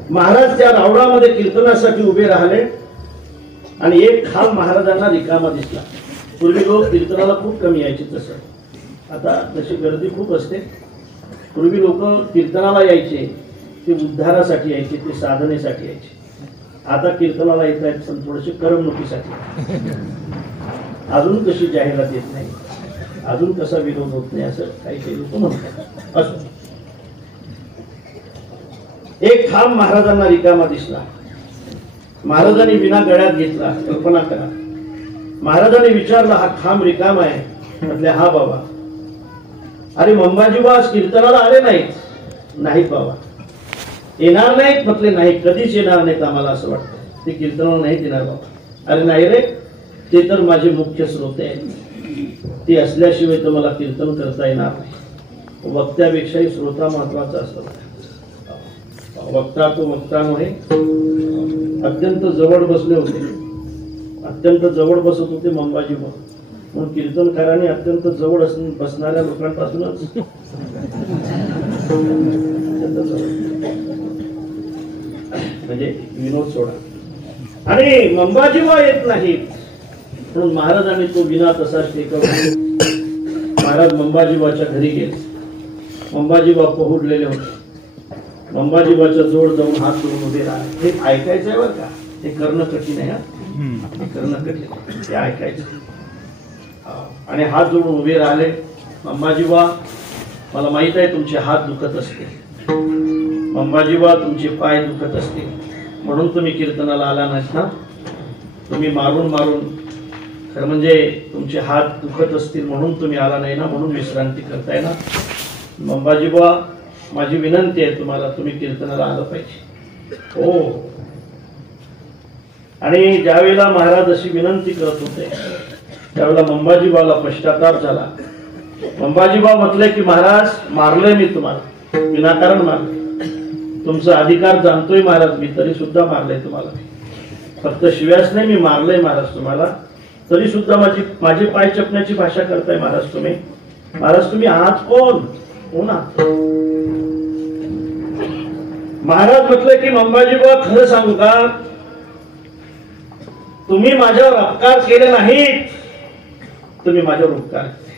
महाराज त्या रावडामध्ये कीर्तनासाठी उभे राहिले आणि एक खांब महाराजांना रिकामा दिसला. पूर्वी लोक कीर्तनाला खूप कमी यायचे, तसं आता तशी गर्दी खूप असते. पूर्वी लोक कीर्तनाला यायचे ते उद्धारासाठी यायचे, ते साधनेसाठी यायचे. आता कीर्तनाला येत आहेत पण थोडेसे करमणुकीसाठी. अजून कशी जाहिरात येत नाही, अजून कसा विरोध होत नाही, असं काही काही लोक म्हणतात. असो, एक खांब महाराजांना रिकामा दिसला. महाराजांनी विना गळ्यात घेतला. कल्पना करा, महाराजांनी विचारला हा खांब रिकामा आहे? म्हटले हा बाबा. अरे मंबाजी बा कीर्तनाला आले नाहीत? नाहीत बाबा. येणार नाहीत? म्हटले नाही, कधीच येणार नाहीत आम्हाला असं वाटतं. ते कीर्तनाला नाहीत येणार बाबा. अरे नाही रे, ते तर माझे मुख्य श्रोते आहेत, ते असल्याशिवाय तर मला कीर्तन करता येणार नाही. वक्त्यापेक्षाही श्रोता महत्वाचा असतो. वक्ता तो वक्तामुळे अत्यंत जवळ बसले होते, अत्यंत जवळ बसत होते मंबाजी बा. म्हणून कीर्तनकारांनी अत्यंत जवळ बसणाऱ्या लोकांपासूनच म्हणजे विनोद सोडा. आणि मंबाजीबा येत नाहीत म्हणून महाराजांनी तो विना तसाच टेकवला. महाराज मंबाजीबाच्या घरी गेले. मंबाजीबा पहुडलेले होते. मंबाजीबाच्या जोड जाऊन हात जोडून उभे राहिले. हे ऐकायचंय बरं का, हे करणं कठीण आहे. हे करणं कठीण, ते ऐकायचं. आणि हात जोडून उभे राहिले. मंबाजीबा, मला माहित आहे तुमचे हात दुखत असते, मंबाजीबा तुमचे पाय दुखत असते, म्हणून तुम्ही कीर्तनाला आला नाहीत ना. तुम्ही मारून मारून, खरं म्हणजे तुमचे हात दुखत असतील म्हणून तुम्ही आला नाही ना, म्हणून विश्रांती करताय ना. मंबाजीबा, माझी विनंती आहे तुम्हाला, तुम्ही कीर्तनाला आलं पाहिजे. हो. आणि ज्यावेळेला महाराज अशी विनंती करत होते त्यावेळेला मंबाजीबाला पश्चाताप झाला. मंबाजीबा म्हटले की महाराज, मारलंय मी तुम्हाला, विनाकारण मारले. तुमचा अधिकार जाणतोय महाराज मी, तरी सुद्धा मारलंय तुम्हाला. फक्त शिव्याच नाही, मी मारलंय महाराज तुम्हाला, तरी सुद्धा माझे पाय चपण्याची भाषा करताय महाराज तुम्ही. महाराज तुम्ही आहात कोण? हो ना. महाराज म्हटले की मंबाजीबा, खरं सांगू का, तुम्ही माझ्यावर अपकार केले नाहीत, तुम्ही माझ्यावर उपकार केले.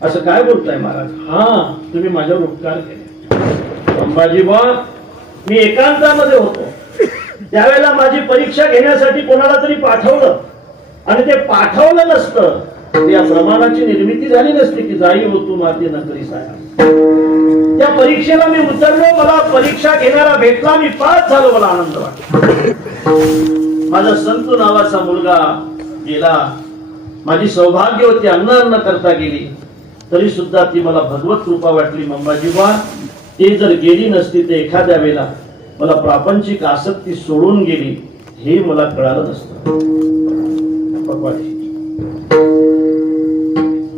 असं काय बोलताय महाराज? हा, तुम्ही माझ्यावर उपकार केले. मंबाजीबा, मी एकांतामध्ये होतो त्यावेळेला माझी परीक्षा घेण्यासाठी कोणाला तरी पाठवलं आणि ते पाठवलं नसतं या प्रमाणाची निर्मिती झाली नसती की जाई होतो माती नकरी साया. त्या परीक्षेला मी उतरलो, मला परीक्षा घेणारा भेटला, मी पास झालो, मला आनंद वाटला. माझा संतू नावाचा मुलगा गेला, माझी सौभाग्य होती, अन्न करता गेली, तरी सुद्धा ती मला भगवत कृपा वाटली. मंबाजीबा, ते जर गेली नसती तर एखाद्या वेळेला मला प्रापंचिक आसक्ती सोडून गेली, हे मला कळालं नसतं.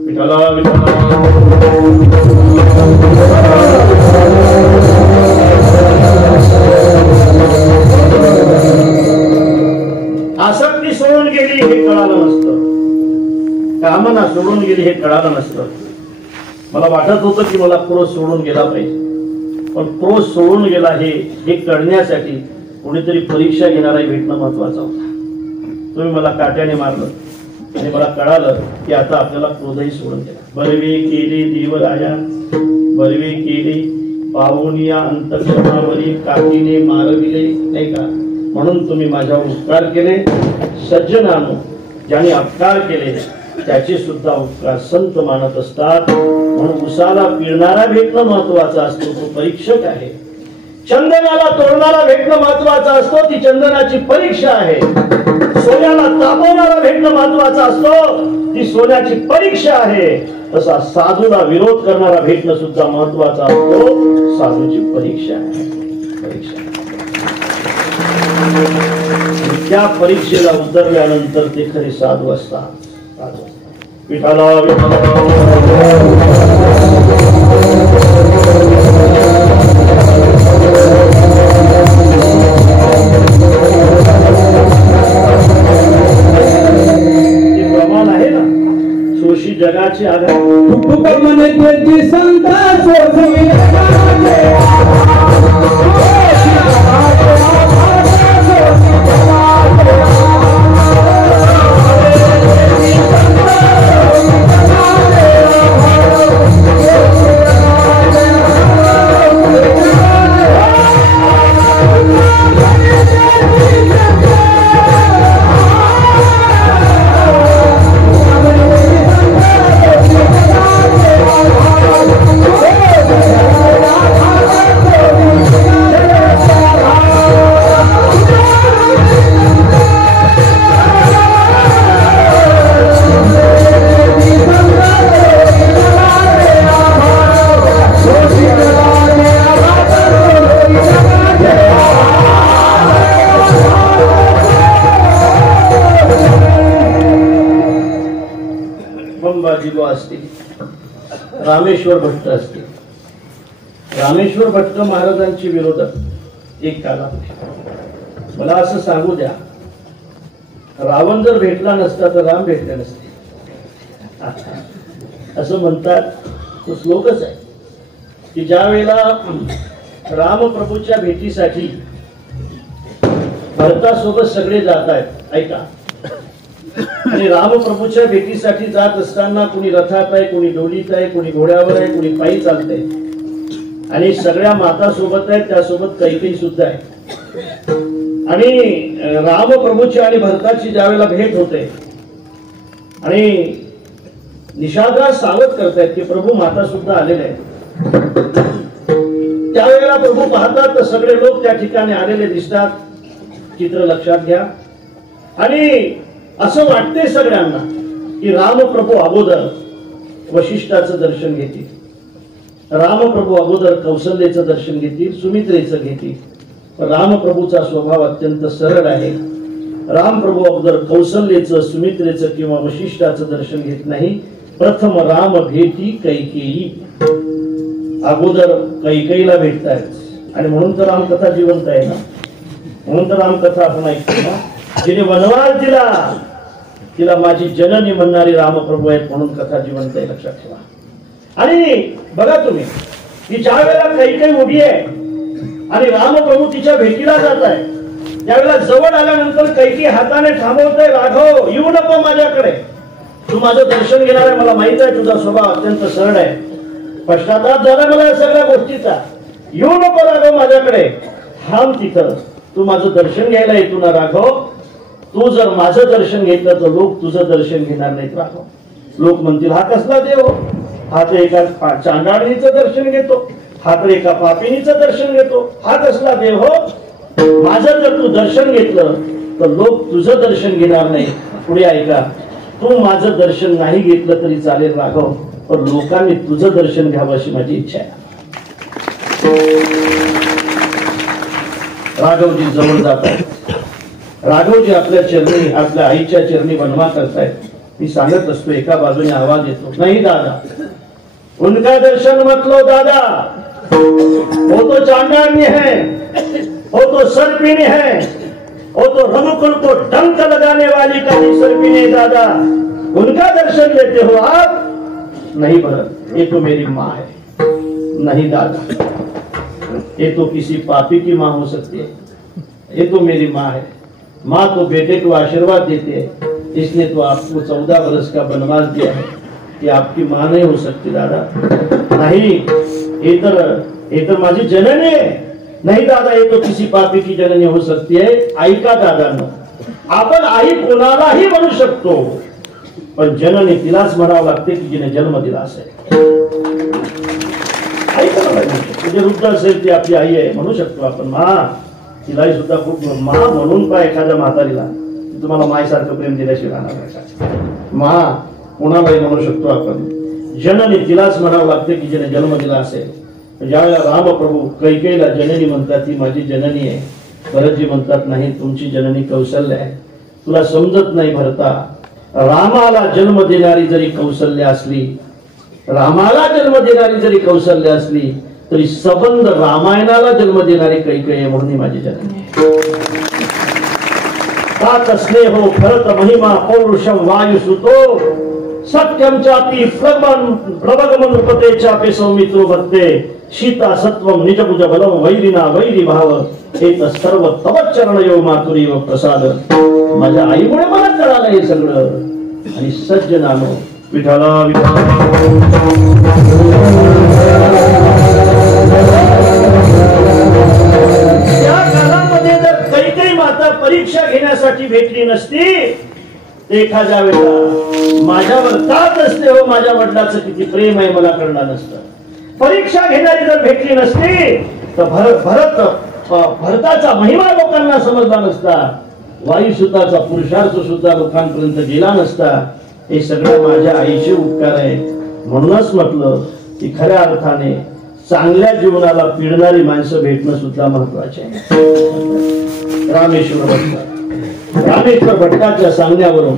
विठाला आसक्ती सोडून गेली हे कळालं नसतं, कामना सोडून गेली हे कळालं नसतं. मला वाटत होतं की मला क्रोध सोडून गेला पाहिजे, पण क्रोध सोडून गेला हे कळण्यासाठी कोणीतरी परीक्षा घेणारा भेटणं महत्वाचं होतं. तुम्ही मला काट्याने मारलं आणि मला कळालं की आता आपल्याला क्रोधही सोडून गेला. बरवे केले देवराया, बरवे केले पाहुनिया अंतक्षणावरी, काठीने मारविले, नाही का, म्हणून तुम्ही माझ्यावर उपकार केले. सज्जनानो, ज्यांनी अपकार केले त्याचे सुद्धा उपकार संत मानत असतात. म्हणून उसाला पिळणारा भेटणं महत्वाचा असतो, तो परीक्षक आहे. चंदनाला तोडणारा भेटणं महत्वाचा असतो, ती चंदनाची परीक्षा आहे. सोन्याला तापवणारा भेटणं महत्वाचा असतो, ती सोन्याची परीक्षा आहे. तसा साधूला विरोध करणारा भेटणं सुद्धा महत्वाचा असतो, साधूची परीक्षा आहे. परीक्षा त्या परीक्षेला उतरल्यानंतर ते खरे साधू असतात. विठाला प्रमाण आहे ना, सोशी जगाची रामेश्वर भट्ट असते. रामेश्वर भट्ट महाराजांची विरोधक एक कालामध्ये. मला असं सांगू द्या, रावण जर भेटला नसता तर राम भेटले नसते असं म्हणतात. तो श्लोकच आहे की ज्या वेळेला रामप्रभूच्या भेटीसाठी भरतासोबत सगळे जात आहेत, ऐका, आणि रामप्रभूच्या भेटीसाठी जात असताना कुणी रथात आहे, कुणी डोलीत आहे, कुणी घोड्यावर आहे, कुणी पायी चालतंय, आणि सगळ्या माता सोबत आहेत, त्यासोबत कैकेयी सुद्धा आहे. आणि रामप्रभूची आणि भरताची ज्यावेळेला भेट होते आणि निषादराज सावध करतायत की प्रभू माता सुद्धा आलेले आहेत, त्यावेळेला प्रभू पाहतात तर सगळे लोक त्या ठिकाणी आलेले दिसतात. चित्र लक्षात घ्या. आणि असं वाटते सगळ्यांना की रामप्रभू अगोदर वशिष्ठाचं दर्शन घेतील, रामप्रभू अगोदर कौसल्याचं दर्शन घेतील, सुमित्रेचं घेतील. रामप्रभूचा स्वभाव अत्यंत सरळ आहे. रामप्रभू अगोदर कौसल्याचं, सुमित्रेचं किंवा वशिष्ठाचं दर्शन घेत नाही. प्रथम राम भेटी कैकेयी, अगोदर कैकेयीला भेटतायत. आणि म्हणून तर रामकथा जिवंत आहे ना, म्हणून तर रामकथा आपण ऐकतो ना. जिने वनवास दिला तिला माझी जननी म्हणणारी रामप्रभू आहेत, म्हणून कथा जिवंत आहे, लक्षात ठेवा. आणि बघा तुम्ही की ज्या वेळेला कैकेयी उभी आहे आणि रामप्रभू तिच्या भेटीला जात आहे, त्यावेळेला जवळ आल्यानंतर कैकेयी हाताने थांबवतोय, राघव येऊ नको माझ्याकडे, तू माझं दर्शन घेणार आहे, मला माहित आहे तुझा स्वभाव अत्यंत सरळ आहे, पश्चाताप झाला मला या सगळ्या गोष्टीचा, येऊ नको राघव माझ्याकडे, थांब तिथं, तू माझं दर्शन घ्यायला येतो ना राघव, तू जर माझं दर्शन घेतलं तर लोक तुझं दर्शन घेणार नाहीत राघव. लोक म्हणतील हा कसला देव, हा तर एका चांडाळीचं दर्शन घेतो, हा तर एका पापिनीचं दर्शन घेतो, हा कसला देव हो. माझं जर तू दर्शन घेतलं तर लोक तुझं दर्शन घेणार नाही. पुढे ऐका, तू माझं दर्शन नाही घेतलं तरी चालेल राघव, पण लोकांनी तुझं दर्शन घ्यावं अशी माझी इच्छा आहे. राघवजी जवळ जात आहेत, राघवजी आपल्या चरणी, आपल्या आईच्या चरणी वनवा करतायत. मी सांगत असतो, एका बाजूने आवाज येतो, नाही दादा उनका दर्शन मत लो दादा, वो तो चांडाळनी है, वो तो सर्पिनी है, वो तो रघुकुल को डंक लगाने वाली काली सर्पिनी दादा, उनका दर्शन लेते हो आप? नहीं भरत, ये तो मेरी माँ है. नहीं दादा, ये तो किसी पापी की माँ हो सकती है, ये तो मेरी माँ है. माँ तो बेटे को आशीर्वाद देती है, इसने तो आपको 14 वर्ष का वनवास दिया है, कि आपकी माँ नहीं हो सकती दादा. नहीं, ये तर माझी जननी है. नहीं दादा, ये तो किसी पापी की जननी हो सकती है. ऐका दादा, आपण आई कोणालाही म्हणू शकतो, पण जननी तिलाच म्हणावं लागते की जिने जन्म दिला असेल. म्हणजे वृद्ध असेल ती आपली आई आहे म्हणू शकतो आपण. मा तिलाही सुद्धा खूप मा म्हणून का एखाद्या म्हातारीला तुम्हाला मायसारखं प्रेम दिल्याशिवाय राहणार नाही का. मा कोणालाही म्हणू शकतो आपण. जननी तिलाच म्हणावं लागते की जिने जन्म दिला असेल. ज्यावेळेला रामप्रभू कैकेयीला जननी म्हणतात ती माझी जननी आहे. भरतजी म्हणतात नाही तुमची जननी कौशल्य आहे. तुला समजत नाही भरता, रामाला जन्म देणारी जरी कौशल्य असली, रामाला जन्म देणारी जरी कौशल्य असली तरी सबंध रामायणाला जन्म देणारी कैकेयी म्हणून माझी जननी. तात स्नेहो भरत महिमा पौरुषम वायुसुतो सत्यम चापी प्रभगमन रूपते चापे सौमित्रो भक्ते सीता सत्वम निजभुज बलम वैरिना वैरी भाव एक सर्व तव चरणयो मातुरी व प्रसाद. माझ्या आईमुळे मला कळालं हे सगळं. आणि सज्जनानो विठाला त्या काळामध्ये जर कैकेयी माता परीक्षा घेण्यासाठी भेटली नसती, एखाद्या वेळेला माझ्यावर तात असते हो माझ्या वडिलांचं किती प्रेम आहे मला कळणार नसतं. परीक्षा घेणारी जर भेटली नसती तर भरताचा महिमा लोकांना समजला नसता. वायुसुताचा पुरुषार्थ सुद्धा लोकांपर्यंत गेला नसता. हे सगळं माझ्या आईचे उपकार आहेत. म्हणूनच म्हटलं की खऱ्या अर्थाने चांगल्या जीवनाला पिडणारी माणसं भेटणं सुद्धा महत्वाचे आहे. रामेश्वर भट्टाच्या सांगण्यावरून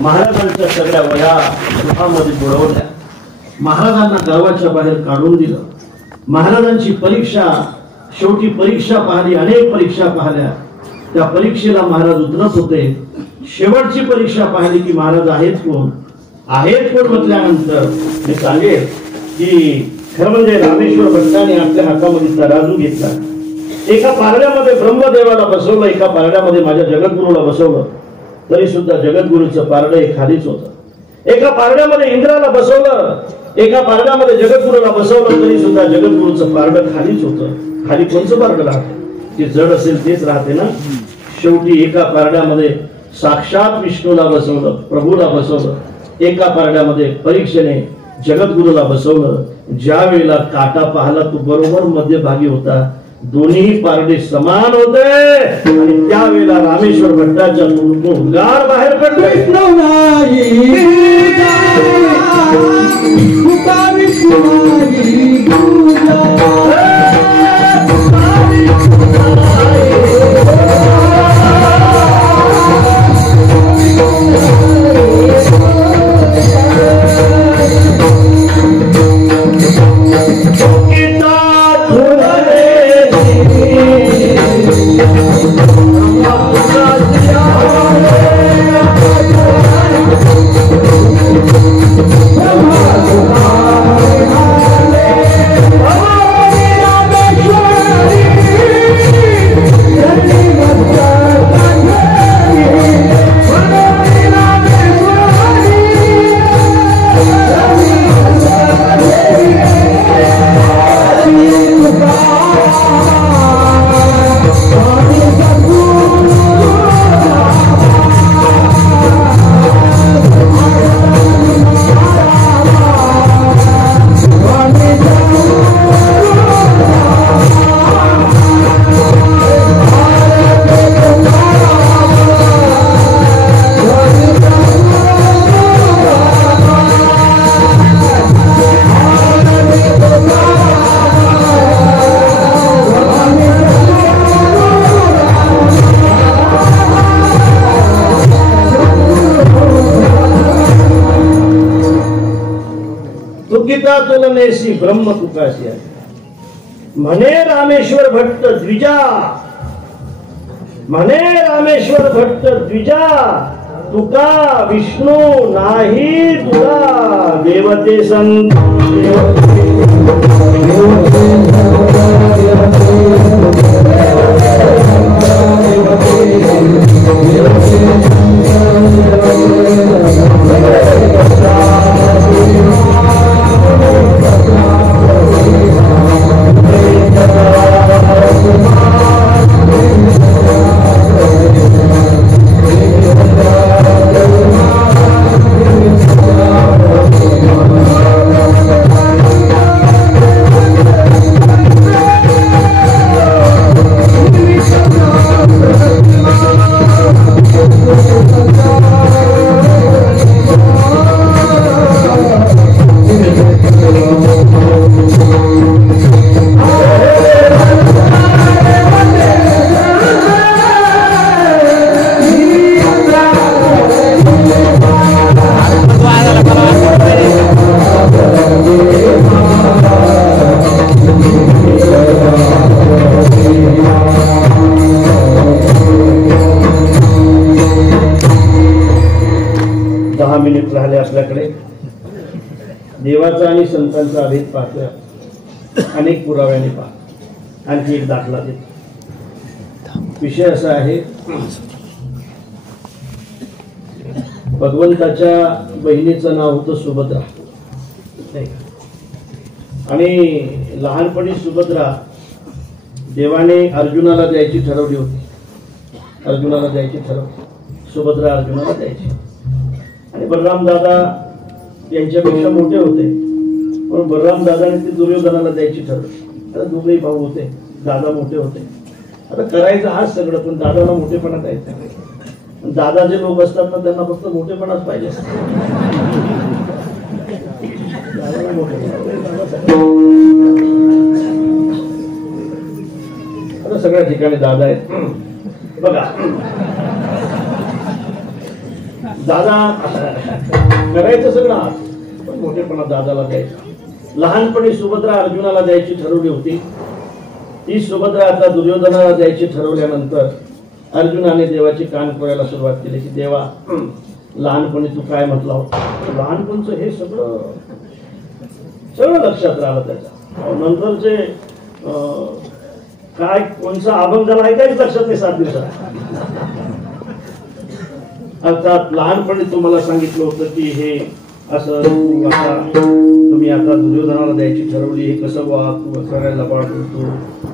महाराजांच्या सगळ्या वया सुखामध्ये बुडवल्या. महाराजांना गावाच्या बाहेर काढून दिलं. महाराजांची परीक्षा शेवटी परीक्षा पाहिली, अनेक परीक्षा पाहिल्या. त्या परीक्षेला महाराज उतरत होते. शेवटची परीक्षा पाहिली की महाराज आहेत कोण म्हटल्यानंतर मी सांगेल की खरं म्हणजे रामेश्वर भट्टाने आपल्या हातामध्ये तराजू घेतला. एका पारड्यामध्ये ब्रह्मदेवाला बसवलं, एका पारड्यामध्ये माझ्या जगद्गुरूला बसवलं, तरी सुद्धा जगद्गुरूचं पारडं हे खालीच होतं. एका पारड्यामध्ये इंद्राला बसवलं, एका पारड्यामध्ये जगद्गुरूला बसवलं, तरी सुद्धा जगद्गुरूचं पारडं खालीच होतं. खाली कोणचं पारडं राहतं? जे जड असेल तेच राहते ना. शेवटी एका पारड्यामध्ये साक्षात विष्णूला बसवलं, प्रभूला बसवलं. एका पारड्यामध्ये परीक्षेने जगद्गुरूला बसवलं. ज्या वेळेला काटा पाहला तो बरोबर मध्यभागी होता. दोन्ही पारडे समान होते आणि त्यावेळेला रामेश्वर भट्टाच्या तोंडून गार बाहेर पडले. तुलनेसी ब्रह्म तुकाशी आहे. म्हणे रामेश्वर भट्ट द्विजा, म्हणे रामेश्वर भट्ट द्विजा, तुका विष्णू नाही तुला देवते संत. मिनिट राहिले आपल्याकडे. देवाचा आणि संतांचा अभेद पाहतोय, अनेक पुराव्याने पाहतो. आणखी एक दाखला देतो. विषय असा आहे, भगवंताच्या बहिणीचं नाव होतं सुभद्रा. आणि लहानपणी सुभद्रा देवाने अर्जुनाला द्यायची ठरवली होती. अर्जुनाला द्यायची ठरवली, सुभद्रा अर्जुनाला द्यायची. आणि बलराम दादा यांच्यापेक्षा मोठे होते, पण बलराम दादाने ते दुर्योधनाला द्यायची ठरवली. आता दोघेही भाऊ होते, दादा मोठे होते. आता करायचं हाच सगळं, पण दादाला मोठेपणा द्यायचा. दादा जे लोक असतात ना त्यांना फक्त मोठेपणाच पाहिजे असतात. आता सगळ्या ठिकाणी दादा आहेत बघा. दादा करायचं सगळं, पण मोठेपणा दादाला द्यायचा. लहानपणी सुभद्रा अर्जुनाला द्यायची ठरवली होती. ती सुभद्रा आता दुर्योधनाला द्यायची ठरवल्यानंतर अर्जुनाने देवाची कान करायला सुरुवात केली की देवा, लहानपणी तू काय म्हटला होता. लहानपणचं हे सगळं लक्षात राहिलं त्याच्या. नंतरचे काय कोणचा अभंग झाला आहे काहीच लक्षात नाही 7 दिवसात. अर्थात लहानपणी तुम्हाला सांगितलं होतं की हे असं तुम्ही आता दुर्योधनाला द्यायची ठरवली, हे कसं वा, तू काय लबाड करतो,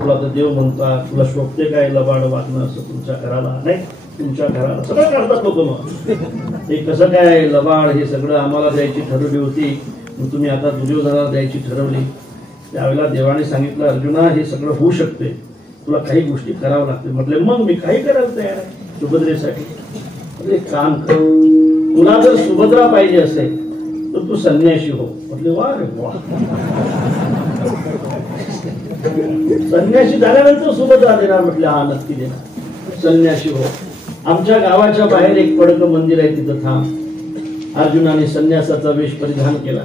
तुला तर देव म्हणतात, तुला शोभते काय लबाड वागणं असं तुमच्या घराला. नाही, तुमच्या घराला सगळं करतात लोक. मग हे कसं काय लबाड, हे सगळं आम्हाला द्यायची ठरवली होती, मग तुम्ही आता दुर्योधनाला द्यायची ठरवली. त्यावेळेला देवाने सांगितलं, अर्जुना हे सगळं होऊ शकते, तुला काही गोष्टी करावं लागते. म्हटले मग मी काही करायला तयार आहे सुभद्रेसाठी. एक काम कर, तुला जर सुभद्रा पाहिजे असेल तर तू संन्याशी हो. म्हटले वा रे वा. संन्याशी झाल्यानंतर सुभद्रा देणार. म्हटले हा नक्की देणार, संन्याशी हो. आमच्या गावाच्या बाहेर एक पडकं मंदिर आहे, तिथं थांब. अर्जुनाने संन्यासाचा वेश परिधान केला.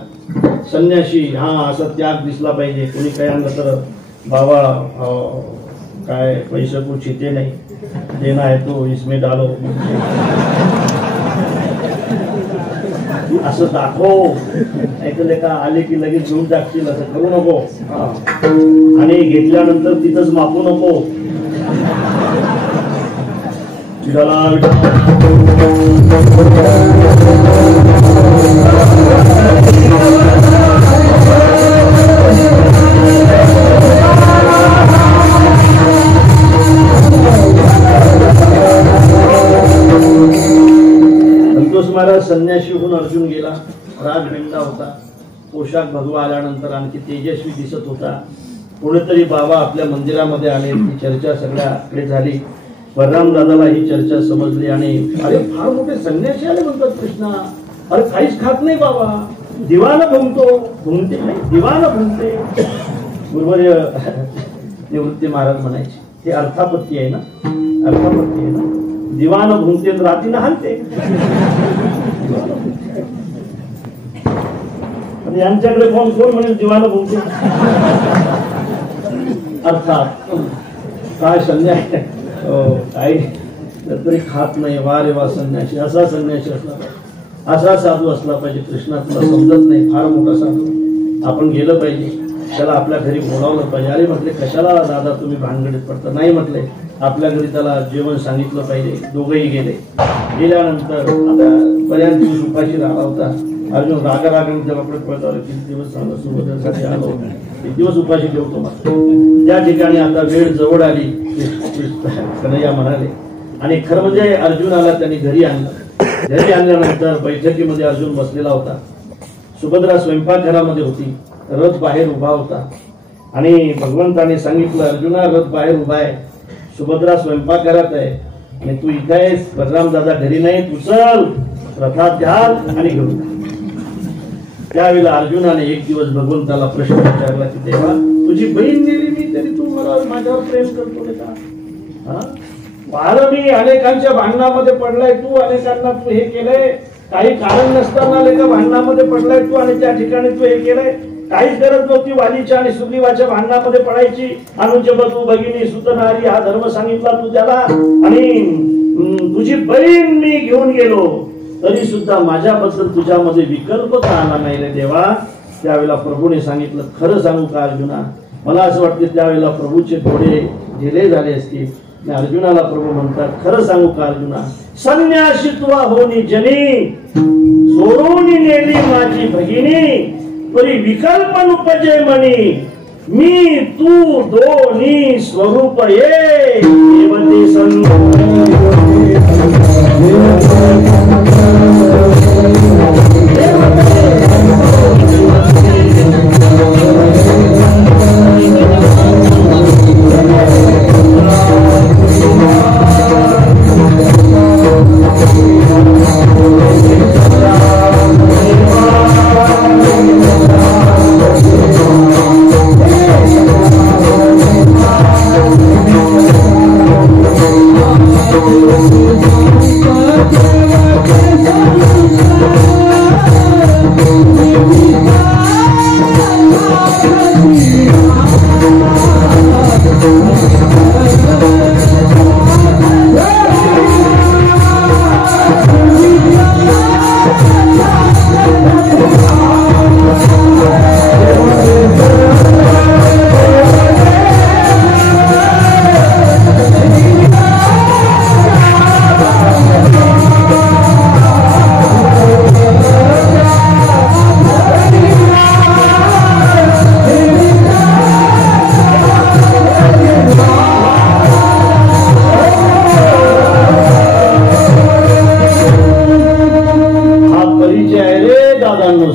संन्याशी हा असा त्याग दिसला पाहिजे. कोणी काय आणलं तर बाबा काय पैसे को चिते नाही देना है तो इसमें डालो असं दाखव. ऐकले का, आले की लगेच घेऊन टाकतील, असं करू नको. आणि घेतल्यानंतर तिथंच मापू नको. महाराज संन्याशी होऊन अर्जुन गेला. राजबिंडा होता, पोशाख भगवा आल्यानंतर आणखी तेजस्वी दिसत होता. कोणीतरी बाबा आपल्या मंदिरामध्ये आले. ती चर्चा सगळ्याकडे झाली. बलराम दादाला ही चर्चा समजली आणि अरे फार मोठे संन्यासी आले म्हणतात कृष्णा. अरे काहीच खात नाही बाबा, दिवानं घुमते नाही, दिवानं घुमते. गुरुवर्य निवृत्ती महाराज म्हणायचे, हे अर्थापत्ती आहे ना, अर्थापत्ती आहे ना. दिवानं घुमते रात्री हालते. यांच्याकडे कोण म्हणेल दिवानं घुमते. अर्थात काय संन्यास काही तरी खात नाही. वा रे वा संन्यासी, असा संन्यासी असला पाहिजे, असा साधू असला पाहिजे. कृष्णा तुला समजत नाही, फार मोठा साधू. आपण गेलं पाहिजे, त्याला आपल्या घरी बोलावलं पाहिजे. अरे म्हटले कशाला दादा तुम्ही भानगडीत पडता. नाही म्हटले, आपल्या घरी त्याला जेवण सांगितलं पाहिजे. दोघेही गेले. गेल्यानंतर आता बऱ्याच दिवस उपाशी राहिला होता अर्जुन. रागारागाने त्याला पळतावलं, किती दिवस सांगा सुभद्रेसाठी आलो, एक दिवस उपाशी ठेवतो. मग त्या ठिकाणी आता वेळ जवळ आली, कन्हैया म्हणाले. आणि खरं म्हणजे अर्जुनाला त्यांनी घरी आणलं. घरी आणल्यानंतर बैठकीमध्ये अर्जुन बसलेला होता. सुभद्रा स्वयंपाकघरामध्ये होती. रथ बाहेर उभा होता आणि भगवंताने सांगितलं, अर्जुना रथ बाहेर उभा आहे, सुभद्रा स्वयंपाकघरात आहे आणि तू इथे आहेस. बलराम दादा घरी नाही, तू चल रथात घ्याल आणि घेऊन. त्यावेळेला अर्जुनाने एक दिवस भगवंताला प्रश्न विचारला की देवा, तुझी बहीण नेली मी तरी तू मला माझ्यावर प्रेम करतो का. पाहिलं मी अनेकांच्या भांडणामध्ये पडलाय तू, अनेकांना तू हे केलंय, काही कारण नसताना लेखा भांडणामध्ये पडलाय तू आणि त्या ठिकाणी तू हे केलंय. काहीच गरज नव्हती वालीच्या आणि सुग्रीवाच्या भांडणामध्ये पडायची. अनुज बधू भगिनी सुतनारी हा धर्म सांगितला तू त्याला. आणि तुझी बहीण मी घेऊन गेलो तरी सुद्धा माझ्याबद्दल तुझ्यामध्ये विकल्प का आला नाही रे देवा. त्यावेळेला प्रभूने सांगितलं, खरं सांगू का अर्जुना, मला असं वाटते त्यावेळेला प्रभूचे डोळे ढिले झाले असतील. अर्जुनाला प्रभू म्हणतात, खरं सांगू का अर्जुना, संन्यासित्वा होनी जनी सोडून नेली माझी भगिनी, परी विकल्प नुपजे मनी, मी तू दोन्ही स्वरूप ये देवते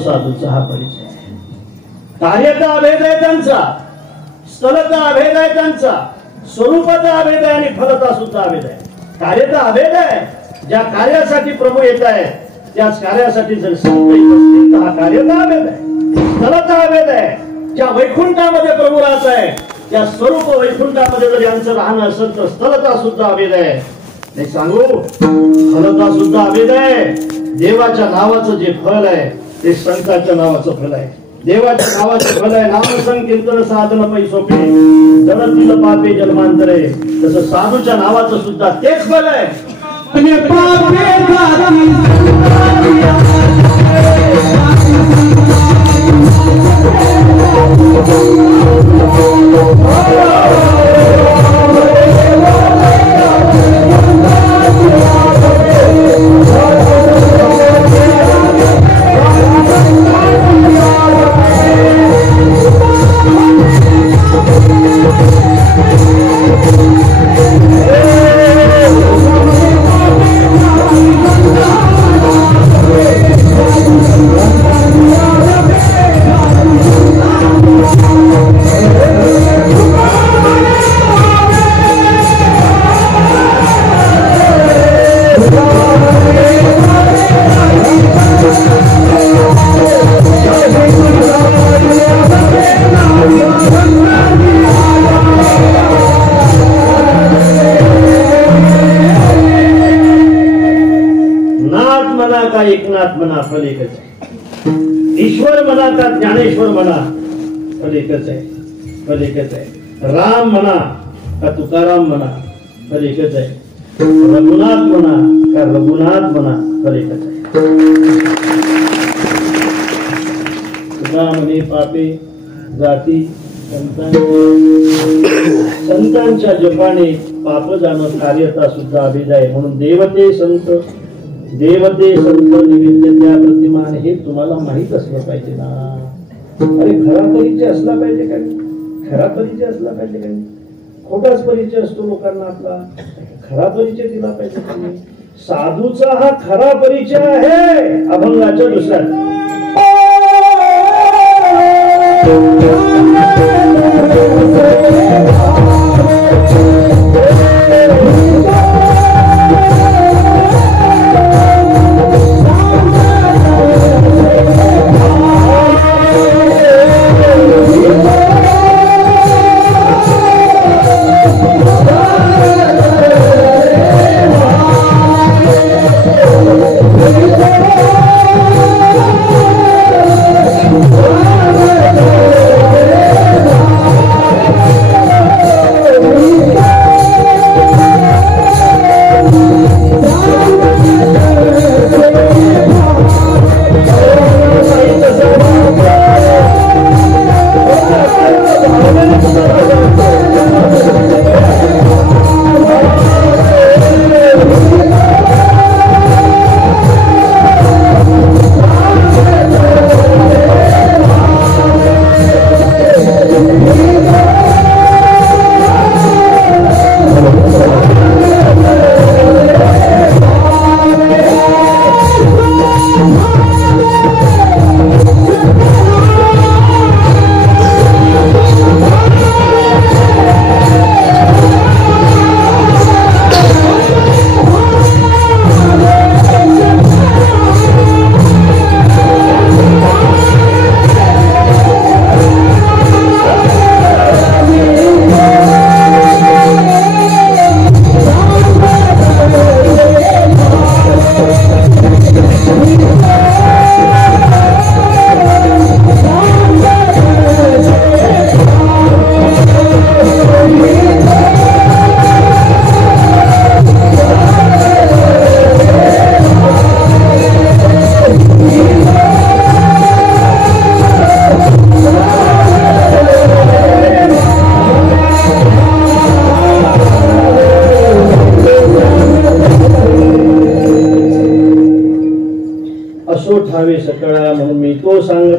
साधूचा हा परिचय. कार्यता अभेद आहे त्यांचा, स्थलता अभेद आहे त्यांचा, स्वरूपाचा अभेद आहे आणि फलता सुद्धा अभेद आहे. कार्यता अभेद आहे, ज्या कार्यासाठी प्रभू येत आहेत त्याच कार्यासाठी जर संत येत असतील तर हा कार्यता अभेद आहे. स्थलता अभेद आहे, ज्या वैकुंठामध्ये प्रभू राहत आहे त्या स्वरूप वैकुंठामध्ये जर यांचं राहणं असेल तर स्थलता सुद्धा अभेद आहे. नाही सांगू, फलता सुद्धा अभेद आहे. देवाच्या नावाचं जे फल आहे ते संतांच्या नावाचं फल आहे. देवाच्या नावाचं फल आहे नाम संकीर्तन साधन पै सोपे जडतील पापे जन्मांतरे. तसं साधूच्या नावाचं सुद्धा तेच फल आहे. एकनाथ म्हणा फल एकच आहे. ईश्वर म्हणा का ज्ञानेश्वर म्हणा फल एकच आहे. फल एकच आहे. राम म्हणा का तुकाराम म्हणा फल एकच आहे. रघुनाथ म्हणा का रघुनाथ म्हणा फल एकच आहे. तुका म्हणे पापे जाती संतांच्या जपाने पाप जाणं कार्यता सुद्धा अभेद आहे. म्हणून देवते संत निवेद्य त्या प्रतिमान हे तुम्हाला माहित असलं पाहिजे ना. अरे खरा परिचय असला पाहिजे का? खरा परिचय असला पाहिजे का? खोटाच परिचय असतो लोकांना. आपला खरा परिचय दिला पाहिजे का? साधूचा हा खरा परिचय आहे. अभंगाच्या दुसऱ्यात Yeah.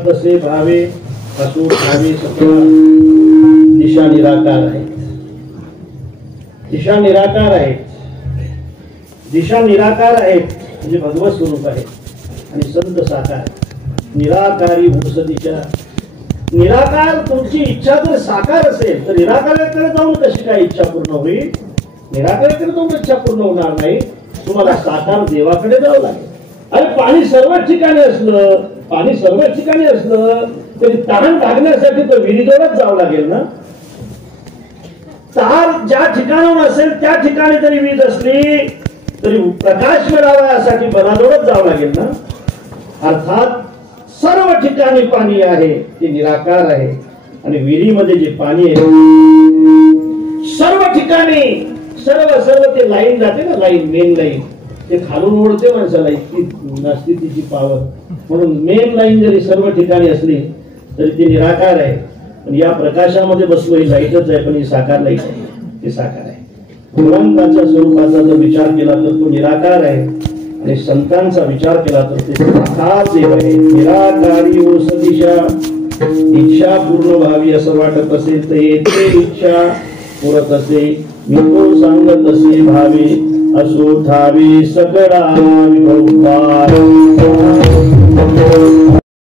तसे भावे असो ठावे सकळा. दिशा निराकार आहेत. दिशा निराकार आहेत. दिशा निराकार आहेत म्हणजे भगवत स्वरूप आहे. आणि संत साकार. निराकारी भूस दिशा. निराकार तुमची इच्छा जर साकार असेल तर निराकाराकडे जाऊन कशी काय इच्छा पूर्ण होईल? निराकाराकडे जाऊन इच्छा पूर्ण होणार नाही. तुम्हाला साकार देवाकडे जावं लागेल. अरे पाणी सर्व ठिकाणी असलं, पाणी सर्व ठिकाणी असलं तरी तहान भागण्यासाठी तर विहिरीजवळच जावं लागेल ना. तहान ज्या ठिकाणाहून असेल त्या ठिकाणी जरी वीज असली तरी प्रकाश मिळावा यासाठी बनाजवळच जावं लागेल ना. अर्थात सर्व ठिकाणी पाणी आहे ते निराकार आहे. आणि विहिरीमध्ये जे पाणी आहे सर्व ठिकाणी सर्व ते लाईन जाते ना, लाईन मेन लाईन ते खालून ओढते माणसाला. इतकी नसती तिची पावर. म्हणून मेन लाईन जरी सर्व ठिकाणी असली तरी ती निराकार आहे. पण या प्रकाशामध्ये बसलो ही लाईटच आहे, पण ही साकार लाईट आहे. ते साकार आहे. भगवंताच्या स्वरूपाचा जर विचार केला तर तो निराकार आहे. आणि संतांचा विचार केला तर ते साकार देव आहे. निराकारी ओस दिशा. इच्छा पूर्ण व्हावी असं वाटत असेल तर येथे इच्छा पुरत असे. मी तो सांगत असे भावे असो ठावे सकळा विभवता.